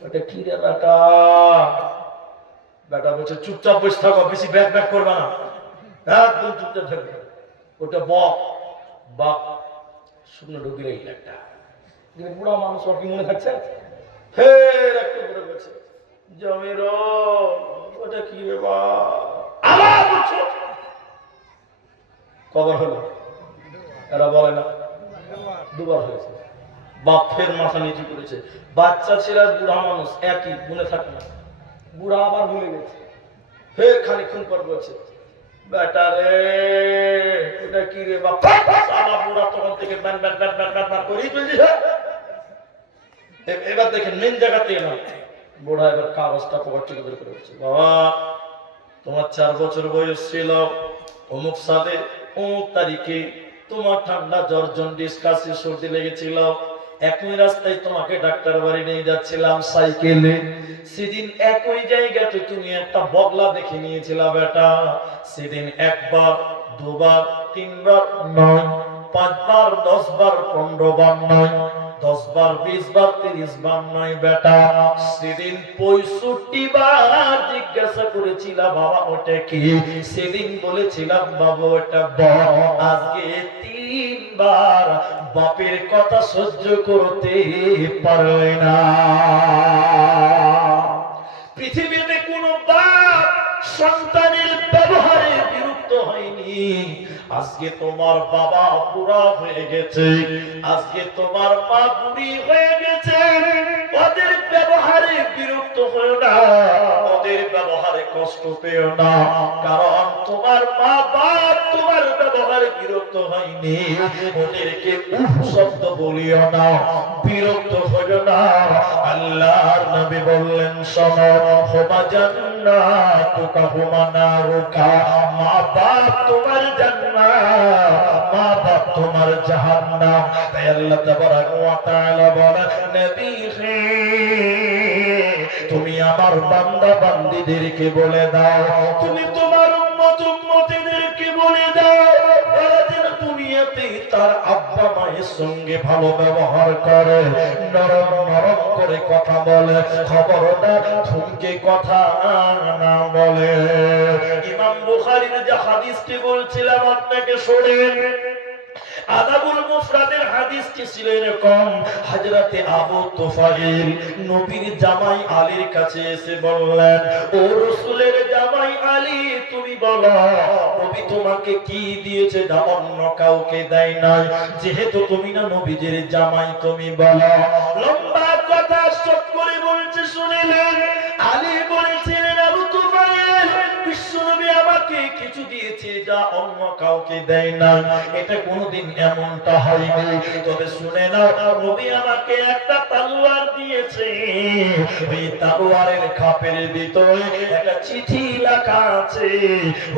ওটা কি রে বেটা। বেটা বলছে চুপচাপ বসে থাকো, বেশি ব্যাক ব্যাক করবে না, একদম চুপচাপ থাকবে। ওটা বক, বাপ শুকনো ঢুকিয়ে এই একটা বুড়া মানুষ আর কি মনে থাকছে। ফের একটু করে বলছে, জমির ওটা কি রে বা। আবার বলছো কবার হলো, এরা বলে না দুবার হয়েছে। বাপ ফের মাথা নিচু করেছে, বাচ্চা ছেলে আর বুড়া মানুষ একই, মনে থাকে না। বুড়া আবার ভুলে গেছে, ফের খানিক্ষণ পর বলছে, বেটা রে ওটা কি রে বাপ। বুড়া তখন থেকে ban ban ban ban ban করেই চলছে। এবার দেখেন মেন জায়গা থেকে না, বুড়া এবার কাগজটা পকেট থেকে বের করে বলছে, বাবা তোমার 4 বছর বয়স ছিল, অমুক সালে অমুক তারিখে তোমার ঠান্ডা জ্বর জন্ডিস কাশি সর্দি লেগেছিল, একই রাস্তায় তোমাকে ডাক্তার বাড়ি নিয়ে যাচ্ছিলাম সাইকেলে, সেদিন একই জায়গাতে তুমি একটা বগলা দেখে নিয়েছিলা বেটা। সেদিন একবার দুবার তিনবার নয়, 5 বার 10 বার 15 বার নয়, 10 বার 20 বার 30 বার নয় বেটা, সেদিন 65 বার জিজ্ঞাসা করেছিলাম বাবা ওটা কি। সেদিন বলেছিলাম বাবা ওটা বল। আজকে 3 বার বাপের কথা সহ্য করতে পারলে না। পৃথিবীতে কোন বাপ সন্তানের ব্যবহারে বিরক্ত হয়নি। আজকে তোমার বাবা বুড়া হয়ে গেছে, আজকে তোমার মা বুড়ি হয়ে গেছে, ওদের ব্যবহারে বিরক্ত হয়ো না, ওদের ব্যবহারে কষ্ট পেও না, কারণ তোমার মা বাপ তোমার ব্যবহারে বিরক্ত হয়নি। ওদেরকে উফ শব্দ বলিও না, বিরক্ত হইও না। আল্লাহর নবী বললেন শোনো, হুমা জান্নাতুকা হুমা নারুকা, মা বাপ তোমার জান্নাত, মা বাপ তোমার জাহান্নাম। তাই আল্লাহ তাবারক ওয়া তাআলা বলেন, নবী হে তুমি আমার বান্দা বান্দীদেরকে বলে দাও, তুমি তোমার উম্মত উম্মতিদেরকে বলে দাও, যেন দুনিয়াতে তার আব্বা মায়ের সঙ্গে ভালো ব্যবহার করে, নরম নরম করে কথা বলে, খবরদার থমকে কথা না বলে। ইমাম বুখারীর যে হাদিসটি বলছিলাম আপনাকে শোনেন, আদাবুল মুফরাদের হাদিসটি ছিল এরকম, হযরতে আবু তুফাইল নবীর জামাই আলীর কাছে এসে বললেন, ও রাসূলের জামাই আলী তুমি বলো নবী তোমাকে কি দিয়েছে যা অন্য কাউকে দেয় নাই, যেহেতু তুমি না নবীজির জামাই তুমি বলো। লম্বা কথা সব করে বলছে শুনিলেন। আলী বলেছিলেন, আবু তুফাইল বিশ্বনবী আমাকে কিছু দিয়েছে যা অন্য কাউকে দেয় না, এটা কোনোদিন এমনটা হয়নি। তবে শুনে নাও, নবী আমাকে একটা তলোয়ার দিয়েছে, ওই তলোয়ারের খাপের ভিতরে একটা চিঠি লেখা আছে,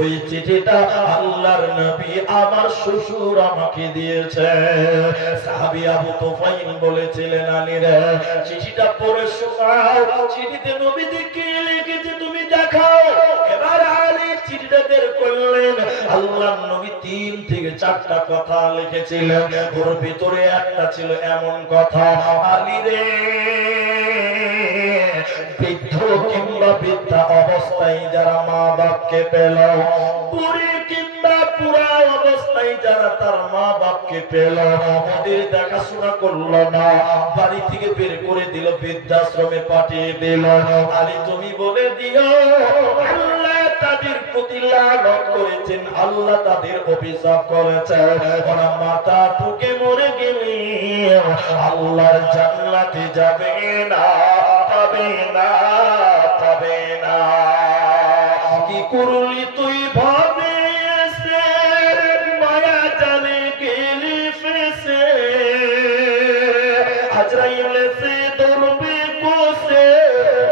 ওই চিঠিটা আল্লাহর নবী আমার শ্বশুর আমাকে দিয়েছে। সাহাবী আবু তুফাইল বলেছিলেন, আলী রে চিঠিটা পড়ে শোনাও, চিঠিতে নবীজি কি লিখেছে তুমি দেখাও। এবার আলী চিঠিটা বের করলেন, আল্লাহর নবী 3 থেকে 4টা কথা লিখেছিলেন, ওর ভিতরে একটা ছিল এমন কথা, আলী রে বৃদ্ধ কিংবা বৃদ্ধা অবস্থায় যারা মা বাপকে পেল, বুড়ি কিংবা বুড়া অবস্থায় যারা তার মা বাপকে পেল, ওদের দেখাশোনা করলো না, বাড়ি থেকে বের করে দিল, বৃদ্ধাশ্রমে পাঠিয়ে দিল। আলী তুমি বলে দিও আল্লাহ তাদের প্রতি লানত করেছেন, আল্লাহ তাদের অভিশাপ করেছেন, ওরা মাথা ঠুকে মরে গেলে আল্লাহর জান্নাতে যাবে না, পাবে না, পাবে না। কি করলি তুই ভাবে সে মায়া জানে গেলি ফেসে, আজরাইল সে ধরবে কোসে,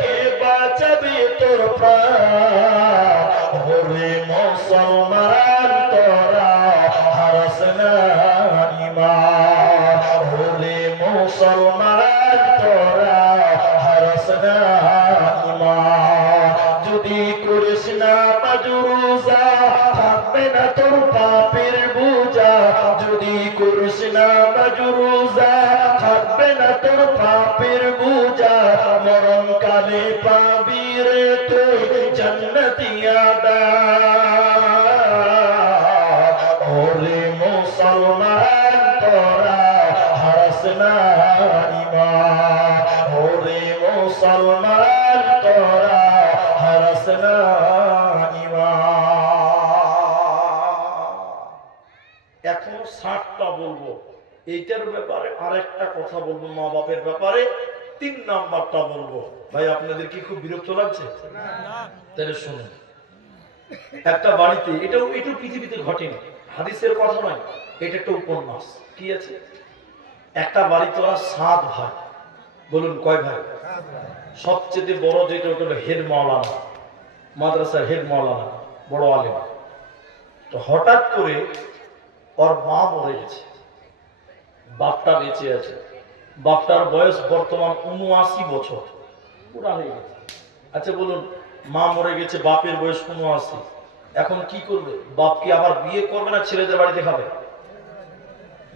কে বাঁচাবে তোর প্রাণ। ওরে মুসলমান তোরা হারাস না ঈমান, ওরে মুসলমান তোরা তোর পাপের বোঝা মরণ কালে পাবি রে তুই জান্নাতি আদার। ওরে মুসলমান তোরা হারাস না ঈমান, ওরে মুসলমান তোরা হারাস না এখন 60টা বলবো এইটার ব্যাপারে, আরেকটা কথা বলবো মা বাপের ব্যাপারে, 3 নাম্বারটা বলবো। ভাই আপনাদের কি খুব বিরক্ত লাগছে? তাহলে শুনুন। একটা বাড়িতে, এটাও পৃথিবীতে ঘটেনি, হাদিসের কথা নয়, এটা একটা উপন্যাস। কি আছে? একটা বাড়িতে ওরা 7 ভাই। বলুন কয় ভাই? সবচেয়ে বড় যেটা হলো হেড মাওলানা, মাদ্রাসার হেড মাওলানা, বড় আলেম। তো হঠাৎ করে ওর মা মরে গেছে, বাপটা বেঁচে আছে। বাপটার বয়স বর্তমান 79 বছর, পুরা হয়ে গেছে। আচ্ছা বলুন, মা মরে গেছে, বাপের বয়স 79, এখন কি করবে? বাপ কি আবার বিয়ে করবে না ছেলেদের বাড়িতে খাবে?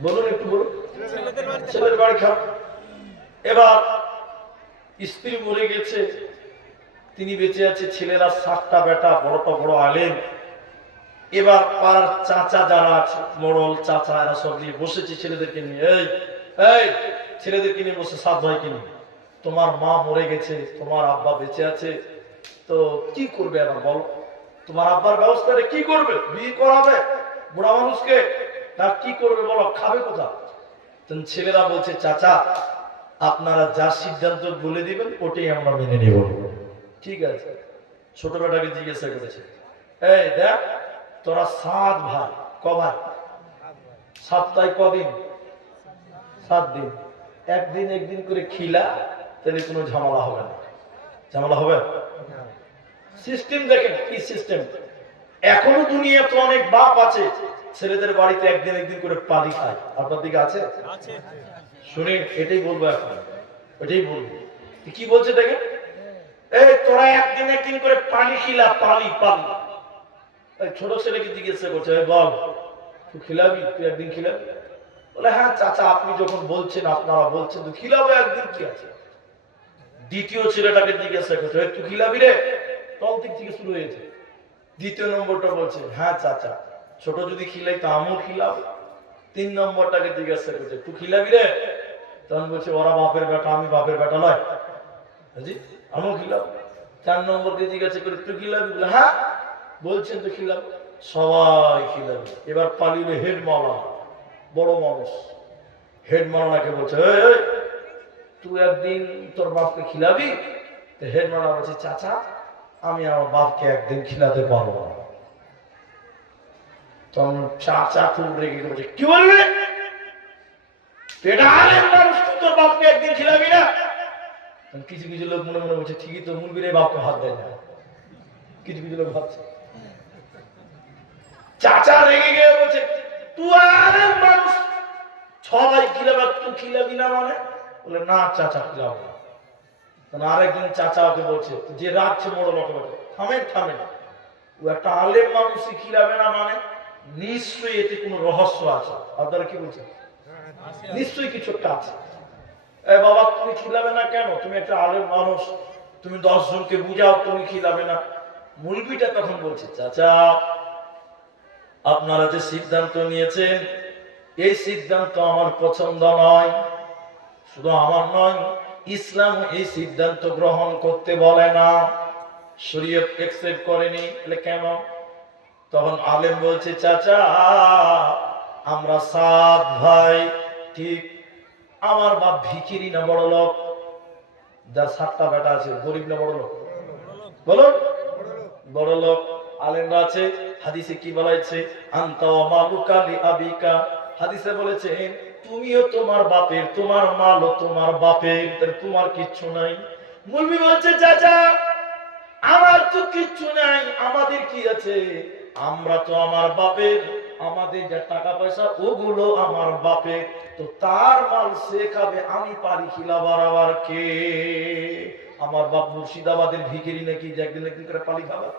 বলুন একটু বলুন। ছেলেদের বাড়ি খাবে। এবার স্ত্রী মরে গেছে, তিনি বেঁচে আছে, ছেলেরা 7টা বেটা, বড়টা বড় আলেম। এবার পাড়ার চাচা যারা আছে, মোড়ল চাচা, এরা সব নিয়ে বসেছে ছেলেদেরকে নিয়ে। এই ছেলেদেরকে নিয়ে বসে 7 ভাইকে নিয়ে, তোমার মা মরে গেছে, তোমার আব্বা বেঁচে আছে, তো কি করবে এখন বলো? তোমার আব্বার ব্যবস্থা কি করবে? বিয়ে করাবে বুড়া মানুষকে, না কি করবে বলো? খাবে কোথা? তখন ছেলেরা বলছে, চাচা আপনারা যা সিদ্ধান্ত বলে দিবেন ওটাই আমরা মেনে নেব। ঠিক আছে। ছোট বেটাকে জিজ্ঞাসা করেছে, এই দেখ তোরা 7 ভাই, ক ভাই? 7টায় কদিন? 7 দিন। একদিন করে খিলা, তাহলে কোনো ঝামেলা হবে না। ঝামেলা হবে? সিস্টেম দেখেন কি সিস্টেম। এখনো দুনিয়াতে অনেক বাপ আছে ছেলেদের বাড়িতে একদিন করে পানি খায়। আপনার দিকে আছে? শুনেন, এটাই বলবো এখন, ওইটাই বলবো। কি বলছে দেখেন, এই তোরা একদিন করে পানি খিলা, পানি পানি। ছোট ছেলেকে জিজ্ঞাসা করছে, বল তুই খিলাবি? তুই একদিন খিলাবি? বলে হ্যাঁ চাচা, আপনি যখন বলছেন, আপনারা বলছেন তো খিলাবো একদিন, কি আছে। দ্বিতীয় ছেলেটাকে জিজ্ঞাসা করছে, তুই খিলাবি রে? তল দিক থেকে শুরু হয়েছে। দ্বিতীয় নম্বরটা বলছে, হ্যাঁ চাচা, ছোট যদি খিলাই তো আমিও খিলাবো। 3 নম্বরটাকে জিজ্ঞাসা করছে, তুই খিলাবি রে? তখন বলছে, ওরা বাপের বেটা, আমি বাপের বেটা নয়, জি আমিও খিলাবো। 4 নম্বরকে জিজ্ঞাসা করে, তুই খিলাবি? বলে হ্যাঁ বলছেন তো খিলাবো। সবাই খিলাবি। এবার পালিয়ে হেড মাওলানা, বড় মানুষ। হেড মাওলানাকে বলছে, তুই একদিন তোর বাপকে খিলাবি? হেড মাওলানা বলছে, চাচা আমি আমার বাপকে একদিন খিলাতে পারবো না। তখন চাচা খুব রেগে বলছে, কি বলবে? এটা আলেম মানুষ, তুই তোর বাপকে একদিন খিলাবি না? কিছু কিছু লোক মনে মনে বলছে, ঠিকই তো, মুরগির বাপকে হাত দেয় না। কিছু কিছু লোক ভাবছে। চাচা রেগে গিয়ে বলছে, তুই আলেম মানুষ, সবাই খিলাবে, তুই খিলাবি না মানে? বলে না চাচা খিলাবো না। আরেকদিন চাচা ওকে বলছে, যে রাখছে বড় লোক, থামেন, ও একটা আলেম মানুষই খিলাবে না মানে নিশ্চয়ই এতে কোনো রহস্য আছে। আপনারা কি বলছেন? নিশ্চয়ই কিছু একটা আছে। বাবা তুমি খিলাবে না কেন? তুমি একটা আলেম মানুষ, তুমি 10 জনকে বুঝাও, তুমি খিলাবে না। মুলবিটা তখন বলছে, চাচা আপনারা যে সিদ্ধান্ত নিয়েছেন, এই সিদ্ধান্ত আমার পছন্দ নয়। শুধু আমার নয়, ইসলাম এই সিদ্ধান্ত গ্রহণ করতে বলে না, শরীয়ত একসেপ্ট করেনি। কেন? তখন আলেম বলছে, চাচা আমরা 7 ভাই, ঠিক আমার বাপ ভিখিরি না বড় লোক? যার 7টা বেটা আছে, গরিব না বড় লোক? বলুন, বড় লোক। আলেমরা আছে, হাদিসে কি বলা হয়েছে? আনতা ওয়া মালুকা লিআবিকা। হাদিসে বলেছে তুমিও তোমার বাপের, তোমার মালও তোমার বাপের, তোমার কিচ্ছু নাই। মুলবি বলছে, চাচা আমার তো কিচ্ছু নাই, আমাদের কি আছে? আমরা তো আমার বাপের, আমাদের যা টাকা পয়সা ওগুলো আমার বাপের, তো তার মাল সে খাবে, আমি পারি খিলাবার আবার কে? আমার বাপ মুর্শিদাবাদের ভিখিরি নাকি, যে একদিন করে পালি খাবার?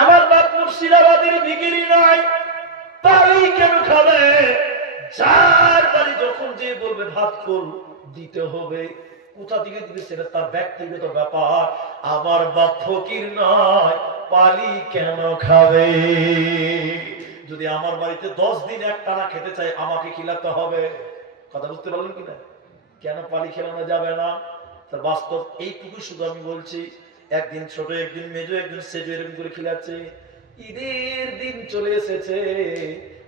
আমার বাপ মুর্শিদাবাদের ভিখিরি নয়, পালি কেন খাবে? যার বাড়ি যখন যে বলবে ভাত খোল দিতে হবে, কোথা থেকে দিবে সেটা তার ব্যক্তিগত ব্যাপার। আমার বাপ ফকির নয়, পালি কেন খাবে? যদি আমার বাড়িতে 10 দিন একটানা খেতে চাই, আমাকে খিলাতে হবে। কথা বুঝতে পারলেন কিনা? কেন পালি খেলানো যাবে না? তার বাস্তব এইটুকু শুধু আমি বলছি। একদিন ছোট, একদিন মেজো, একদিন সেজো, এরকম করে খিলাচ্ছে। ঈদের দিন চলে এসেছে,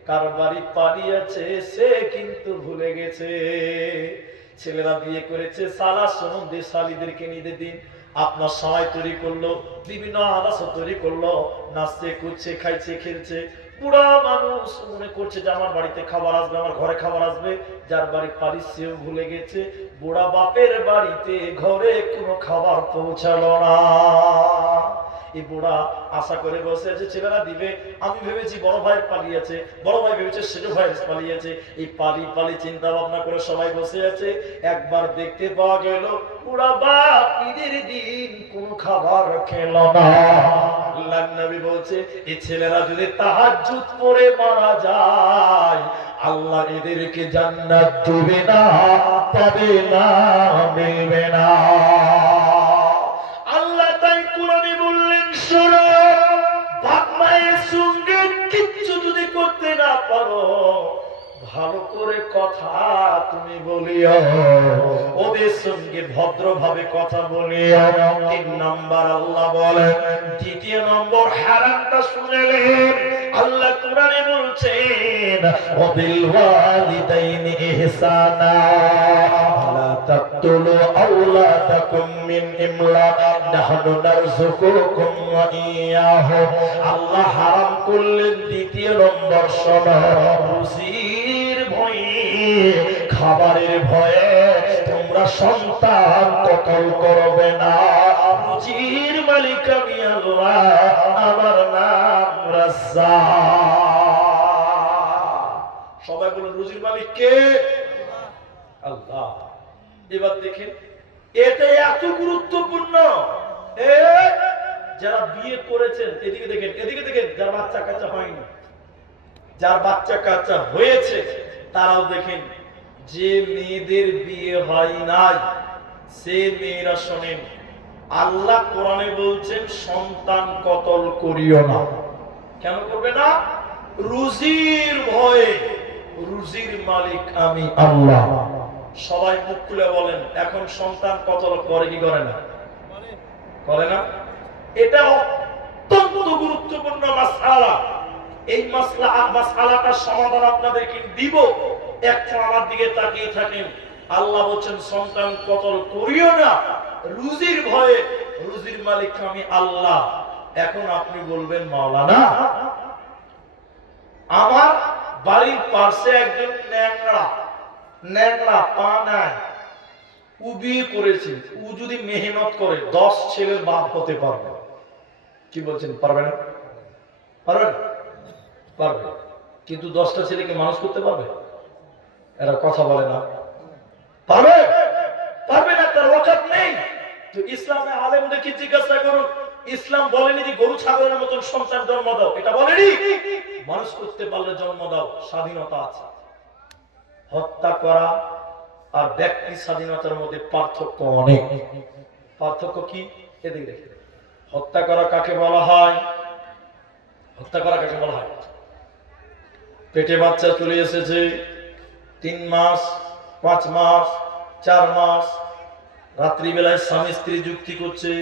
কার বাড়ি পালি আছে সে কিন্তু ভুলে গেছে। ছেলেরা বিয়ে করেছে, সালা সম্বন্ধে শালীদেরকে নিতে দিন। আপনার সবাই তৈরি করলো, বিভিন্ন আদাস তৈরি করলো, নাচছে কুদছে খাইছে খেলছে। বুড়া মানুষ মনে করছে যে আমার বাড়িতে খাবার আসবে, আমার ঘরে খাবার আসবে। যার বাড়ি পালি সেও ভুলে গেছে। বুড়া বাপের বাড়িতে ঘরে কোনো খাবার পৌঁছালো না। এই বুড়া আশা করে বসে আছে ছেলেরা দিবে। আমি ভেবেছি বড় ভাই পালিয়েছে, বড় ভাই ভেবেছে ছোট ভাই পালিয়েছে। এই পালি পালি চিন্তা ভাবনা করে সবাই বসে আছে। একবার দেখতে পাওয়া গেল বুড়া বাপ ঈদের দিন কোন খাবার খেল না। আল্লাহর নবী বলছে এই ছেলেরা যদি তাহাজ্জুদ পড়ে মারা যায়, আল্লাহ এদেরকে জান্নাত দিবে না, পাবে না, মিলবে না। আল্লাহ তাই কোরআনে বললেন, শোনো, বাপ মায়ের সঙ্গে কিচ্ছু যদি করতে না পারো, ভালো করে কথা তুমি বলিও, ওদের সঙ্গে ভদ্রভাবে কথা বলিও। 3 নাম্বার আল্লাহ বলেন। 2 নম্বর হারামটা শুনেলেন। আল্লাহ কোরআনে বলছেন, ওয়াবিল ওয়ালিদাইনি ইহসানা লা তাকতুলু আওলাদাকুম মিন ইমলাক নাহনু নারযুকুকুম ওয়া ইয়াহু। আল্লাহ হারাম করলেন 2 নম্বর, শোনো, রুজির ভয়ে, খাবারের ভয়ে তোমরা সন্তান কতল করবে না। রুজির মালিক আমি আল্লাহ, আমার নাম রাজ্জাক। সবাই বলুন, রুজির মালিক কে? আল্লাহ। এবার দেখেন, এটা এত গুরুত্বপূর্ণ। যারা বিয়ে করেছেন, এদিকে দেখেন, এদিকে দেখেন, যার বাচ্চা কাচ্চা হয়নি, যার বাচ্চা কাচ্চা হয়েছে তারাও দেখেন। যে মেয়েদের বিয়ে হয় নাই সে মেয়েরা শোনেন, আল্লাহ কোরআনে বলছেন সন্তান কতল করিও না। কেন করবে না? রুজির ভয়ে। রুজির মালিক আমি আল্লাহ। সবাই মুখ খুলে বলেন, এখন সন্তান কতল করে কি করে না? করে না? এটা অত্যন্ত গুরুত্বপূর্ণ মাসআলা। এই মাসআলাটার সমাধান আপনাদেরকে দিব। একটু আমার দিকে তাকিয়ে থাকেন। আল্লাহ বলেন সন্তান কতল করিও না, রুজির ভয়ে। রুজির মালিক আমি আল্লাহ। এখন আপনি বলবেন, মাওলানা, আমার বাড়ির পাশে একজন ন্যাংরা পা নাই, ও বিয়ে করেছে, ও যদি মেহনত করে 10 ছেলের বাপ হতে পারবে। কি বলছেন, পারবে না? পারবে না? পারবে, কিন্তু 10টা ছেলেকে মানুষ করতে পারবে? এরা কথা বলে না। পারবে? পারবে না, তার ওয়াকাত নেই। তো ইসলামে আলেমদেরকে জিজ্ঞাসা করুন, ইসলাম বলেনি যে গরু ছাগলের মতন সন্তান জন্ম দাও, এটা বলেনি। মানুষ করতে পারলে জন্ম দাও, স্বাধীনতা আছে। হত্যা করা আর ব্যক্তি স্বাধীনতার মধ্যে পার্থক্য অনেক। পার্থক্য কি? এদিকে দেখে, হত্যা করা কাকে বলা হয়? হত্যা করা কাকে বলা হয়? পেটে বাচ্চা চলে এসেছে, 3 মাস, 5 মাস, 4 মাস, রাত্রিবেলায় স্বামী স্ত্রী যুক্তি করছে,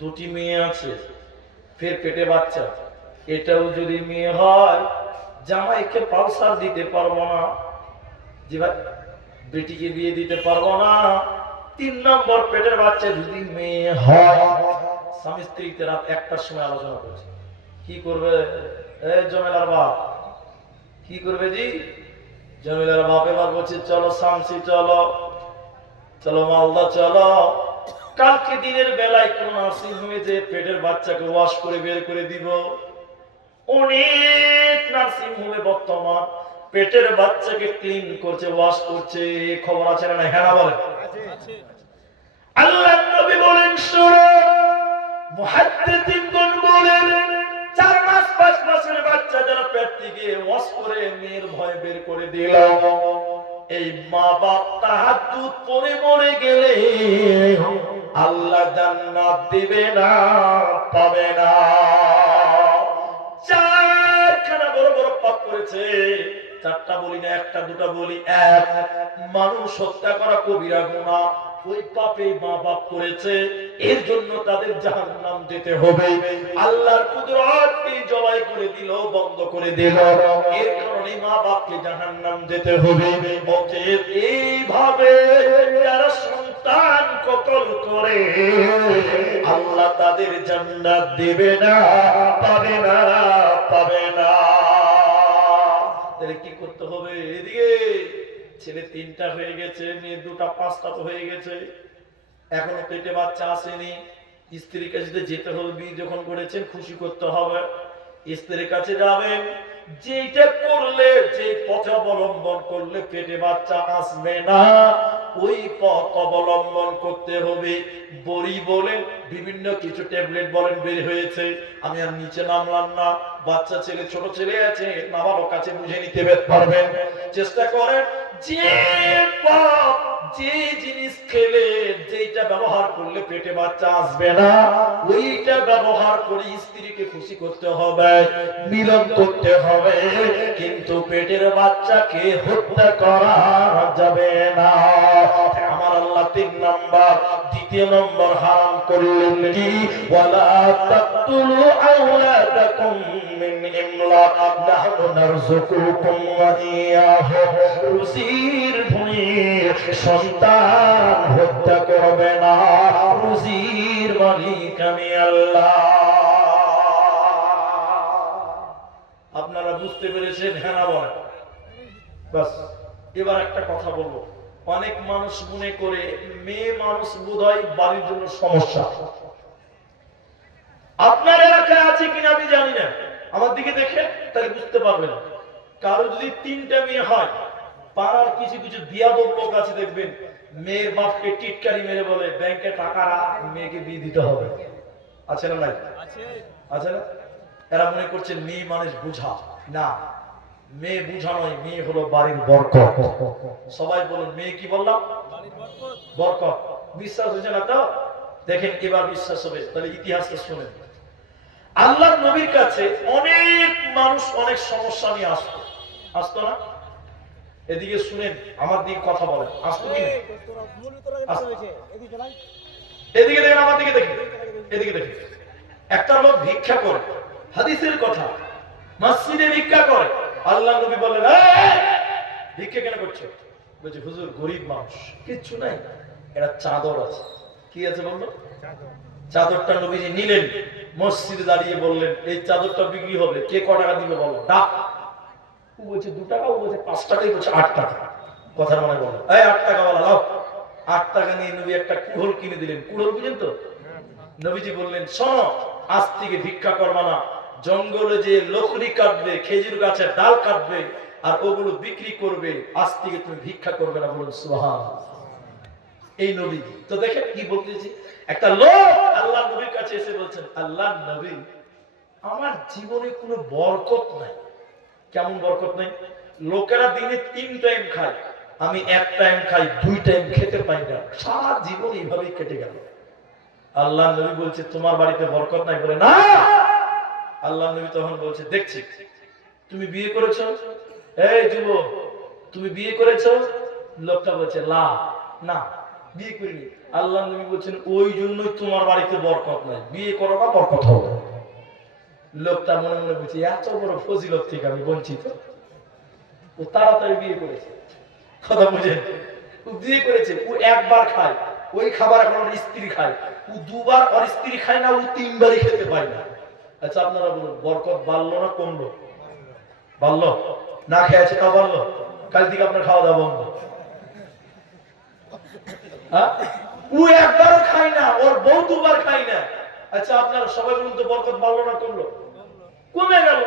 2টি মেয়ে আছে, ফের পেটে বাচ্চা। এটাও যদি মেয়ে হয়, জামাইকে পালসার দিতে পারবো না, জি ভাই, বেটিকে বিয়ে দিতে পারবো না। 3 নম্বর, পেটের বাচ্চা যদি মেয়ে হয়, স্বামী স্ত্রীতে রাত 1টার সময় আলোচনা করছে, কি করবে? জমেলার বাপ কি করবে জি? জমিলার বাপ এবার বলছে, চলো শামসি, চলো চলো মালদা, চলো। কালকে দিনের বেলায় কোন নার্সিং হোমে যে পেটের বাচ্চাকে ওয়াশ করে বের করে দিব। অনেক নার্সিং হোমে বর্তমান পেটের বাচ্চাকে ক্লিন করছে, ওয়াশ করছে, খবর আছে না? হ্যাঁ বলেন। আল্লাহর নবী বলেন, শোনো, মুহাদ্দিসিনগণ বলেন, 4 মাস 5 মাসের বাচ্চা যারা পেট থেকে ওয়াশ করে মেয়ের ভয় বের করে দিল, এই মা বাপ তাহাজ্জুদ পড়ে মরে গেলে আল্লাহ জান্নাত দিবে না, পাবে না। চারখানা বড় বড় পাপ করেছে, চারটা বলি না, একটা দুটা বলি। এক, মানুষ হত্যা করা কবিরা গুনাহ, ওই পাপে মা বাপ করেছে, এর জন্য তাদের জাহান্নাম যেতে হবে। আল্লাহর কুদরতকে জবাই করে দিল, বন্ধ করে দিল, এর কারণে মা বাপকে জাহান্নাম যেতে হবে। অতএব এইভাবে যারা সন্তান কতল করে আল্লাহ তাদের জান্নাত দেবে না, পাবে না, পাবে না। তাহলে কি করতে হবে? এদিকে ছেলে 3টা হয়ে গেছে, মেয়ে 2টা 5টা তো হয়ে গেছে, এখনো পেটে বাচ্চা আসেনি। স্ত্রীর কাছে যেতে হবে, বিয়ে যখন করেছেন খুশি করতে হবে, স্ত্রীর কাছে যাবেন। যেটা করলে, যে পথ অবলম্বন করলে পেটে বাচ্চা আসবে না, ওই পথ অবলম্বন করতে হবে। বড়ি বলেন, বিভিন্ন কিছু ট্যাবলেট বলেন বের হয়েছে, আমি আর নিচে নামলাম না। বাচ্চা ছেলে, ছোট ছেলে আছে, মা বাবার কাছে বুঝে নিতে পারবেন। চেষ্টা করেন যে পাপ, যে জিনিস খেলে, যেটা ব্যবহার করলে পেটে বাচ্চা আসবে না, ওইটা ব্যবহার করে স্ত্রীকে খুশি করতে হবে, মিলন করতে হবে। কিন্তু পেটের বাচ্চাকে হত্যা করা যাবে না। আমার আল্লাহ 3 নম্বর, 2 নম্বর হারাম করলেন কি? ওয়ালা তাকতুলু আওলাদাকুম মিন ইমলাক নাহনু নারযুকুকুম ওয়া ইয়াহুম। রুজির ভূমি সন্তান হত্যা করবে না, রুজির মালিক আমি আল্লাহ। আপনারা বুঝতে পেরেছেন? হ্যাঁ না বলেন? বাস, এবার একটা কথা বলবো। অনেক মানুষ মনে করে মেয়ে মানুষ বোধহয় বাড়ির জন্য সমস্যা। আপনার এলাকায় আছে কিনা আমি জানি না, আমার দিকে দেখে তাহলে বুঝতে পারবেন। কারো যদি 3টা মেয়ে হয়, পাড়ার কিছু কিছু বিয়াদব লোক আছে দেখবেন, মেয়ের বাপকে টিটকারি মেরে বলে ব্যাংকে টাকা রাখ, মেয়েকে বিয়ে দিতে হবে। আছে না নাই? আছে না? এরা মনে করছে মেয়ে মানুষ বুঝা না, মেয়ে বুঝা নয়, মেয়ে হলো বাড়ির বরকত। সবাই বলুন, মেয়ে কি বললাম? বরকত। বিশ্বাস হয়েছে না তো? দেখেন এবার বিশ্বাস হবে। তাহলে ইতিহাসটা শুনেন। আল্লাহর নবীর কাছে অনেক মানুষ অনেক সমস্যা নিয়ে আসতো না? এদিকে শুনেন, আমার দিকে কথা বলেন, আসতো কি? এদিকে দেখেন, আমার দিকে দেখেন, এদিকে দেখেন। একটা লোক ভিক্ষা করে, হাদিসের কথা, মসজিদে ভিক্ষা করে। আল্লাহ নবী বললেন, ভিক্ষা কেন করছো? বলছে, হুজুর গরিব মানুষ, কিচ্ছু নাই, এটা চাদর আছে। কি আছে বললো? চাদরটা নবীজি নিলেন, মসজিদে দাঁড়িয়ে বললেন, এই চাদরটা বিক্রি হবে, কে ক টাকা দিবে বলো? ডাক। ও বলছে 2 টাকা, ও বলছে 5 টাকাই, বলছে 8 টাকা। কথা মনে বলো, এই 8 টাকা বলা লাও। 8 টাকা নিয়ে নবী একটা কুড়োল কিনে দিলেন। কুড়োল বুঝেন তো? নবীজি বললেন, শোনো, আজ থেকে ভিক্ষা করবা না, জঙ্গলে যে লকড়ি কাটবে, খেজুর গাছের ডাল কাটবে, আর ওগুলো বিক্রি করবে, আজ থেকে তুমি ভিক্ষা করবে না। বলুন সুবহানাল্লাহ। এই নবীজি তো দেখেন কি বলতেছি। একটা লোক আল্লাহ নবীর কাছে এসে বলছেন, আল্লাহ নবী, আমার জীবনে কোনো বরকত নাই। কেমন বরকত নাই? লোকেরা দিনে 3 টাইম খায়, আমি 1 টাইম খাই, 2 টাইম খেতে পাই না, সারা জীবন এইভাবেই কেটে গেল। আল্লাহ নবী বলছে, তোমার বাড়িতে বরকত নাই? বলে না। আল্লাহ নবী তখন বলছে, দেখছি তুমি বিয়ে করেছো। এই যুবক, তুমি বিয়ে করেছো? লোকটা বলছে, না, বিয়ে করিনি। আল্লাহ নবী বলছেন, ওই জন্যই তোমার বাড়িতে বরকত নাই, বিয়ে করো না, বরকত হবে। লোকটা মনে মনে বলছে, এত বড় ফজিলত থেকে আমি বঞ্চিত। ও তাড়াতাড়ি বিয়ে করেছে। কথা বুঝেন? ও বিয়ে করেছে, ও 1 বার খায়, ওই খাবার এখন ওর স্ত্রী খায়। ও 2 বার ওর স্ত্রী খায় না, ও 3 বারই খেতে পায় না। আচ্ছা আপনারা বলুন, বরকত বাড়লো না কমলো? বাড়লো না? খেয়েছে তা বাড়লো? কাল থেকে আপনার খাওয়া দাওয়া বন্ধ। ও 1 বারও খায় না, ওর বউ 2 বার খায় না। আচ্ছা আপনারা সবাই বলুন তো, বরকত বাড়লো না কমলো? কমে গেল।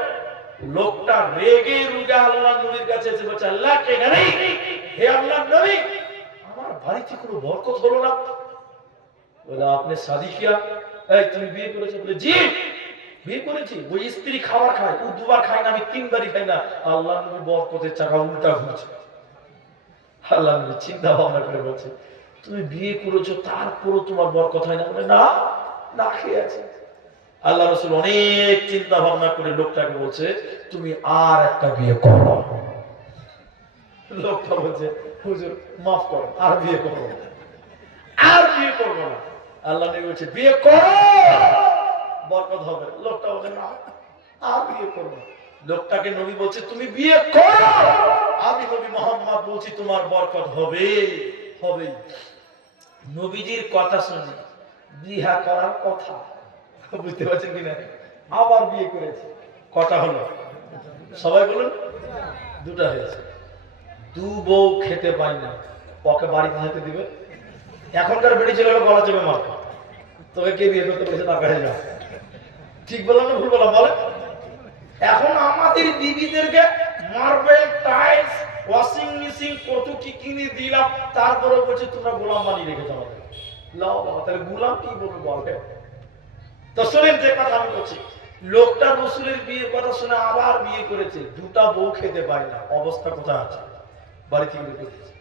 লোকটা রেগে রুগে আল্লাহ নবীর কাছে এসে বলছে, আল্লাহ কে নবী, হে আল্লাহ নবী, আমার বাড়িতে কোনো বরকত হলো না। বলে, আপনি শাদী কিয়া? এই তুমি বিয়ে করেছো? বলে, জি বিয়ে করেছি। ওই স্ত্রী খাবার খায়, ও 2 বার খায় না, আমি 3 বারই খাই না। আল্লাহ নবী বরকতের চাকা উল্টা ঘুরছে। আল্লাহ নবী চিন্তা ভাবনা করে বলছে, তুমি বিয়ে করেছো তারপরও তোমার বরকত হয় না? বলে না, না খেয়ে আছে। আল্লাহ রাসূল অনেক চিন্তা ভাবনা করে লোকটাকে বলছে, তুমি আর একটা বিয়ে করো। লোকটা বলছে, হুজুর মাফ করো, আর বিয়ে করবো না, আর বিয়ে করবো না। আল্লাহ নবী বলছে, বিয়ে করো, বরকত হবে। লোকটা বলছে, না, আর বিয়ে করবো না। লোকটাকে নবী বলছে, তুমি বিয়ে করো, আমি নবী মুহাম্মদ বলছি তোমার বরকত হবে, হবে। নবীজির কথা শুনে বিয়া করার কথা, বুঝতে পারছেন কিনা, আবার বিয়ে করেছে। কটা হলো সবাই বলুন? দুটা হয়েছে। দু বউ খেতে পাই না, ওকে বাড়িতে যেতে দিবে? এখনকার বেড়ি ছেলে বলা যাবে মা, তোকে কে বিয়ে করতে বলেছে তার কাছে যা। ঠিক বললাম না ভুল বললাম বলে? এখন আমাদের বিবিদেরকে মার্বেল, টাইলস, ওয়াশিং মেশিন কত কি কিনে দিলাম, তারপরে বলছে তোমরা গোলাম বানিয়ে রেখেছো আমাদের। লাও বাবা, তাহলে গোলাম কি বলবো বলবে? তো শোনেন যে কথা আমি বলছি, লোকটা রসুলের বিয়ের কথা শুনে আবার বিয়ে করেছে, দুটা বউ খেতে পায় না, অবস্থা কোথায় আছে? বাড়ি থেকে বের করে দিয়েছে।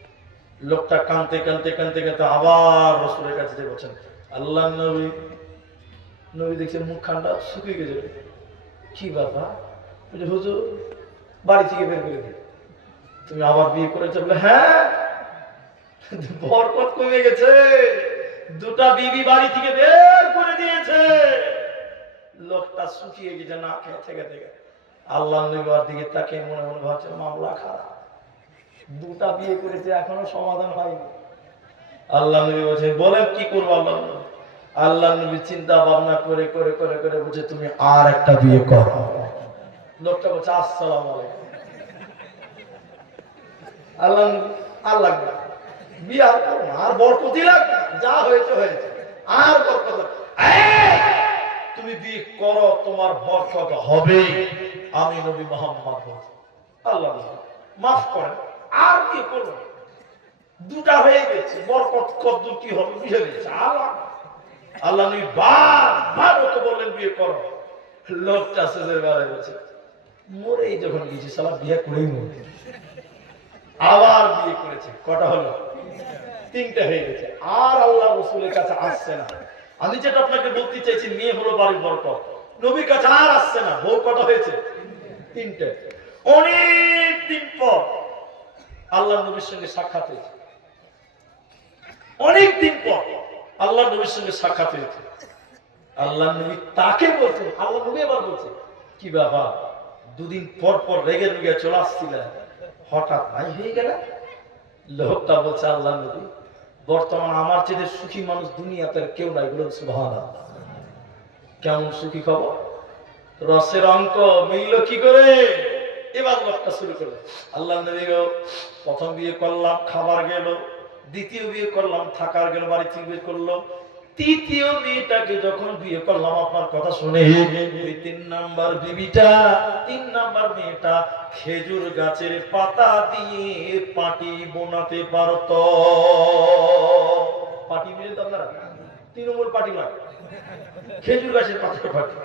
লোকটা কাঁদতে কাঁদতে কাঁদতে কাঁদতে আবার রসুলের কাছে যে বলছেন, আল্লাহ নবী। নবী দেখছেন মুখ ঠান্ডা, শুকিয়ে গেছে। কি ব্যাপার? বলছে, হুজুর বাড়ি থেকে বের করে দিই। তুমি আবার বিয়ে করেছো? বলে হ্যাঁ, বরকত কমে গেছে, দুটা বিবি বাড়ি থেকে বের করে দিয়েছে। লোকটা শুকিয়ে গেছে, না খেয়ে থেকে থেকে। আল্লাহ নবীর দিকে তাকে মনে মনে ভাবছে, মামলা খারাপ, দুটা বিয়ে করেছে এখনো সমাধান হয়নি। আল্লাহ নবী বলছে, বলেন কি করবো? আল্লাহ নবী, আল্লাহ নবী চিন্তা ভাবনা করে করে করে করে বলছে, তুমি আর একটা বিয়ে করো। লোকটা বলছে, আসসালামু আলাইকুম। আল্লাহ আর লাগবে বিয়ে আর করো না, আর বরকতই লাগবে, যা হয়েছে হয়েছে, আর বরকত। তুমি বিয়ে করো, তোমার বরকত হবে, আমি নবী মুহাম্মদ বলছি। আল্লাহ মাফ করেন, আর বিয়ে করো। দুটা হয়ে গেছে, বরকত কদ্দুর কি হবে বুঝে গেছে। আল্লাহ আল্লাহ নবী বারবার ওকে বললেন বিয়ে করো। লোকটা শেষের বেলায় বলছে, মরেই যখন গেছি সালা বিয়ে করেই মরে। আবার বিয়ে করেছে। কটা হলো? তিনটা হয়ে গেছে। আর আল্লাহ রসুলের কাছে আসছে না। আমি যেটা আপনাকে বলতে চাইছি, মেয়ে হলো বাড়ির বরকত, নবীর কাছে আর আসছে না। বউ কটা হয়েছে? তিনটে। অনেক দিন পর আল্লাহ নবীর সঙ্গে সাক্ষাৎ হয়েছে। অনেক দিন পর আল্লাহ নবীর সঙ্গে সাক্ষাৎ হয়েছে। আল্লাহ নবী তাকে বলছেন, আল্লাহ নবী আবার বলছে, কি বাবা দুদিন পর পর রেগে রেগে চলে আসছিলেন, হঠাৎ নাই হয়ে গেল? লোকটা বলছে, আল্লাহ নবী বর্তমান আমার চেয়ে সুখী মানুষ দুনিয়াতে কেউ নাই। বলুন সুবহানাল্লাহ। কেমন সুখী খবর? রসের অঙ্ক মিলল কি করে? এবার লোকটা শুরু করলো, আল্লাহ নবী গো, প্রথম বিয়ে করলাম, খাবার গেল। দ্বিতীয় বিয়ে করলাম, থাকার গেল, বাড়ি থেকে বিয়ে করলো। তৃতীয় মেয়েটাকে যখন বিয়ে করলাম আপনার কথা শুনে, ওই 3 নাম্বার বিবিটা, 3 নাম্বার মেয়েটা খেজুর গাছের পাতা দিয়ে পাটি বোনাতে পারত। পাটি বুঝেন তো আপনারা? 3 নম্বর পাটি না, খেজুর গাছের পাতা পাটি।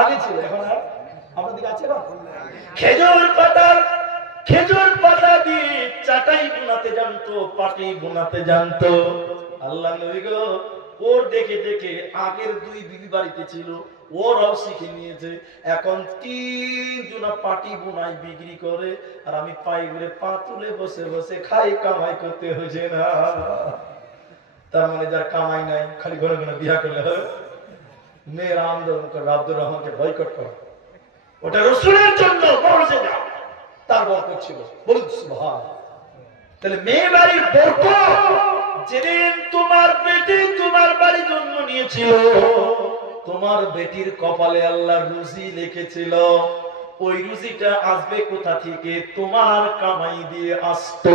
আগে ছিল, এখন আর আপনার দিকে আছে না? খেজুর পাতা দিয়ে চাটাই বোনাতে জানতো, পাটি বোনাতে জানতো। আল্লাহ নবী গো, ওর দেখে দেখে আগের 2 বিবি বাড়িতে ছিল, ওরাও শিখে নিয়েছে। এখন 3 জনা পাটি বোনাই বিক্রি করে, আর আমি পাই ঘুরে পা তুলে বসে বসে খাই, কামাই করতে হয়েছে না। তার মানে যার কামাই নাই, খালি ঘরে ঘরে বিয়া করলে হবে। মেয়েরা আন্দোলন করবে, আব্দুর রহমানকে বয়কট করে, ওটা রসুলের জন্য বসে যাও, তার বরকত ছিল। বলুন সুবহানাল্লাহ। তাহলে মেয়ে বাড়ির বরকত, যেদিন তোমার বেটি তোমার বাড়ি জন্ম নিয়েছিল, তোমার বেটির কপালে আল্লাহ রুজি লিখেছিল। ওই রুজিটা আসবে কোথা থেকে? তোমার কামাই দিয়ে আসতো।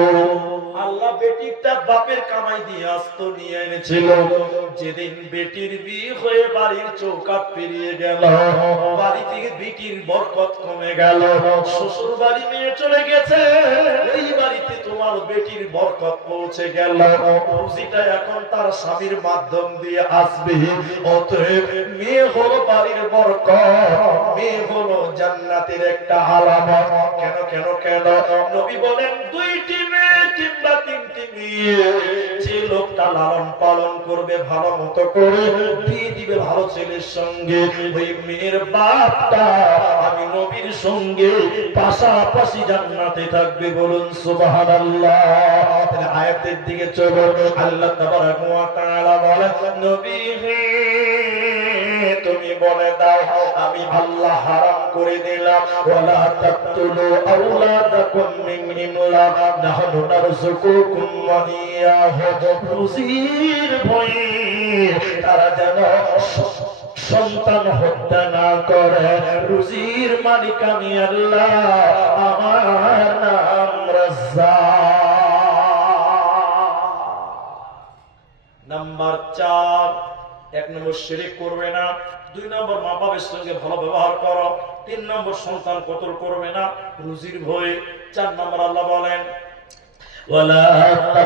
আল্লাহ বেটিটা বাপের কামাই দিয়ে আসতো, নিয়ে এনেছিল। যেদিন বেটির বিয়ে হয়ে বাড়ির চৌকাঠ পেরিয়ে গেল, বাড়ি থেকে বেটির বরকত কমে গেল। শ্বশুর বাড়ি মেয়ে চলে গেছে, এই বাড়িতে তোমার বেটির বরকত পৌঁছে গেল। রুজিটা এখন তার স্বামীর মাধ্যম দিয়ে আসবে। অতএব মেয়ে হলো বাড়ির বরকত, মেয়ে হলো জান্নাতের একটা আলামত। কেন কেন কেন? নবী বলেন, 2টি মেয়ে মেয়ে যে লোকটা লালন পালন করবে ভালো মতো করে, বিয়ে দিবে ভালো ছেলের সঙ্গে, ওই মেয়ের বাপটা আমি নবীর সঙ্গে পাশাপাশি জান্নাতে থাকবে। বলুন সুবহানাল্লাহ। তাহলে আয়াতের দিকে চলো। আল্লাহ তাবারাক ওয়া তাআলা বলেন, নবী হে তুমি বলে দাও আমি আল্লাহ হারাম করে দিলাম, ওয়ালা তাকতুলু আওলাদাকুম মিন ইমলাক নাহনু নারযুকুকুম ওয়া ইয়াহুম। রুজির ভয়ে তারা যেন সন্তান হত্যা না করে। রুজির মালিক আমি আল্লাহ, আমার নাম রাজ্জাক। নাম্বার 4, 1 নম্বর শিরক করবে না, 2 নম্বর মা বাবার সঙ্গে ভালো ব্যবহার করো, 3 নম্বর সন্তান কতল করবে না রুজির ভয়ে, 4 নম্বর আল্লাহ বলেন ওয়ালা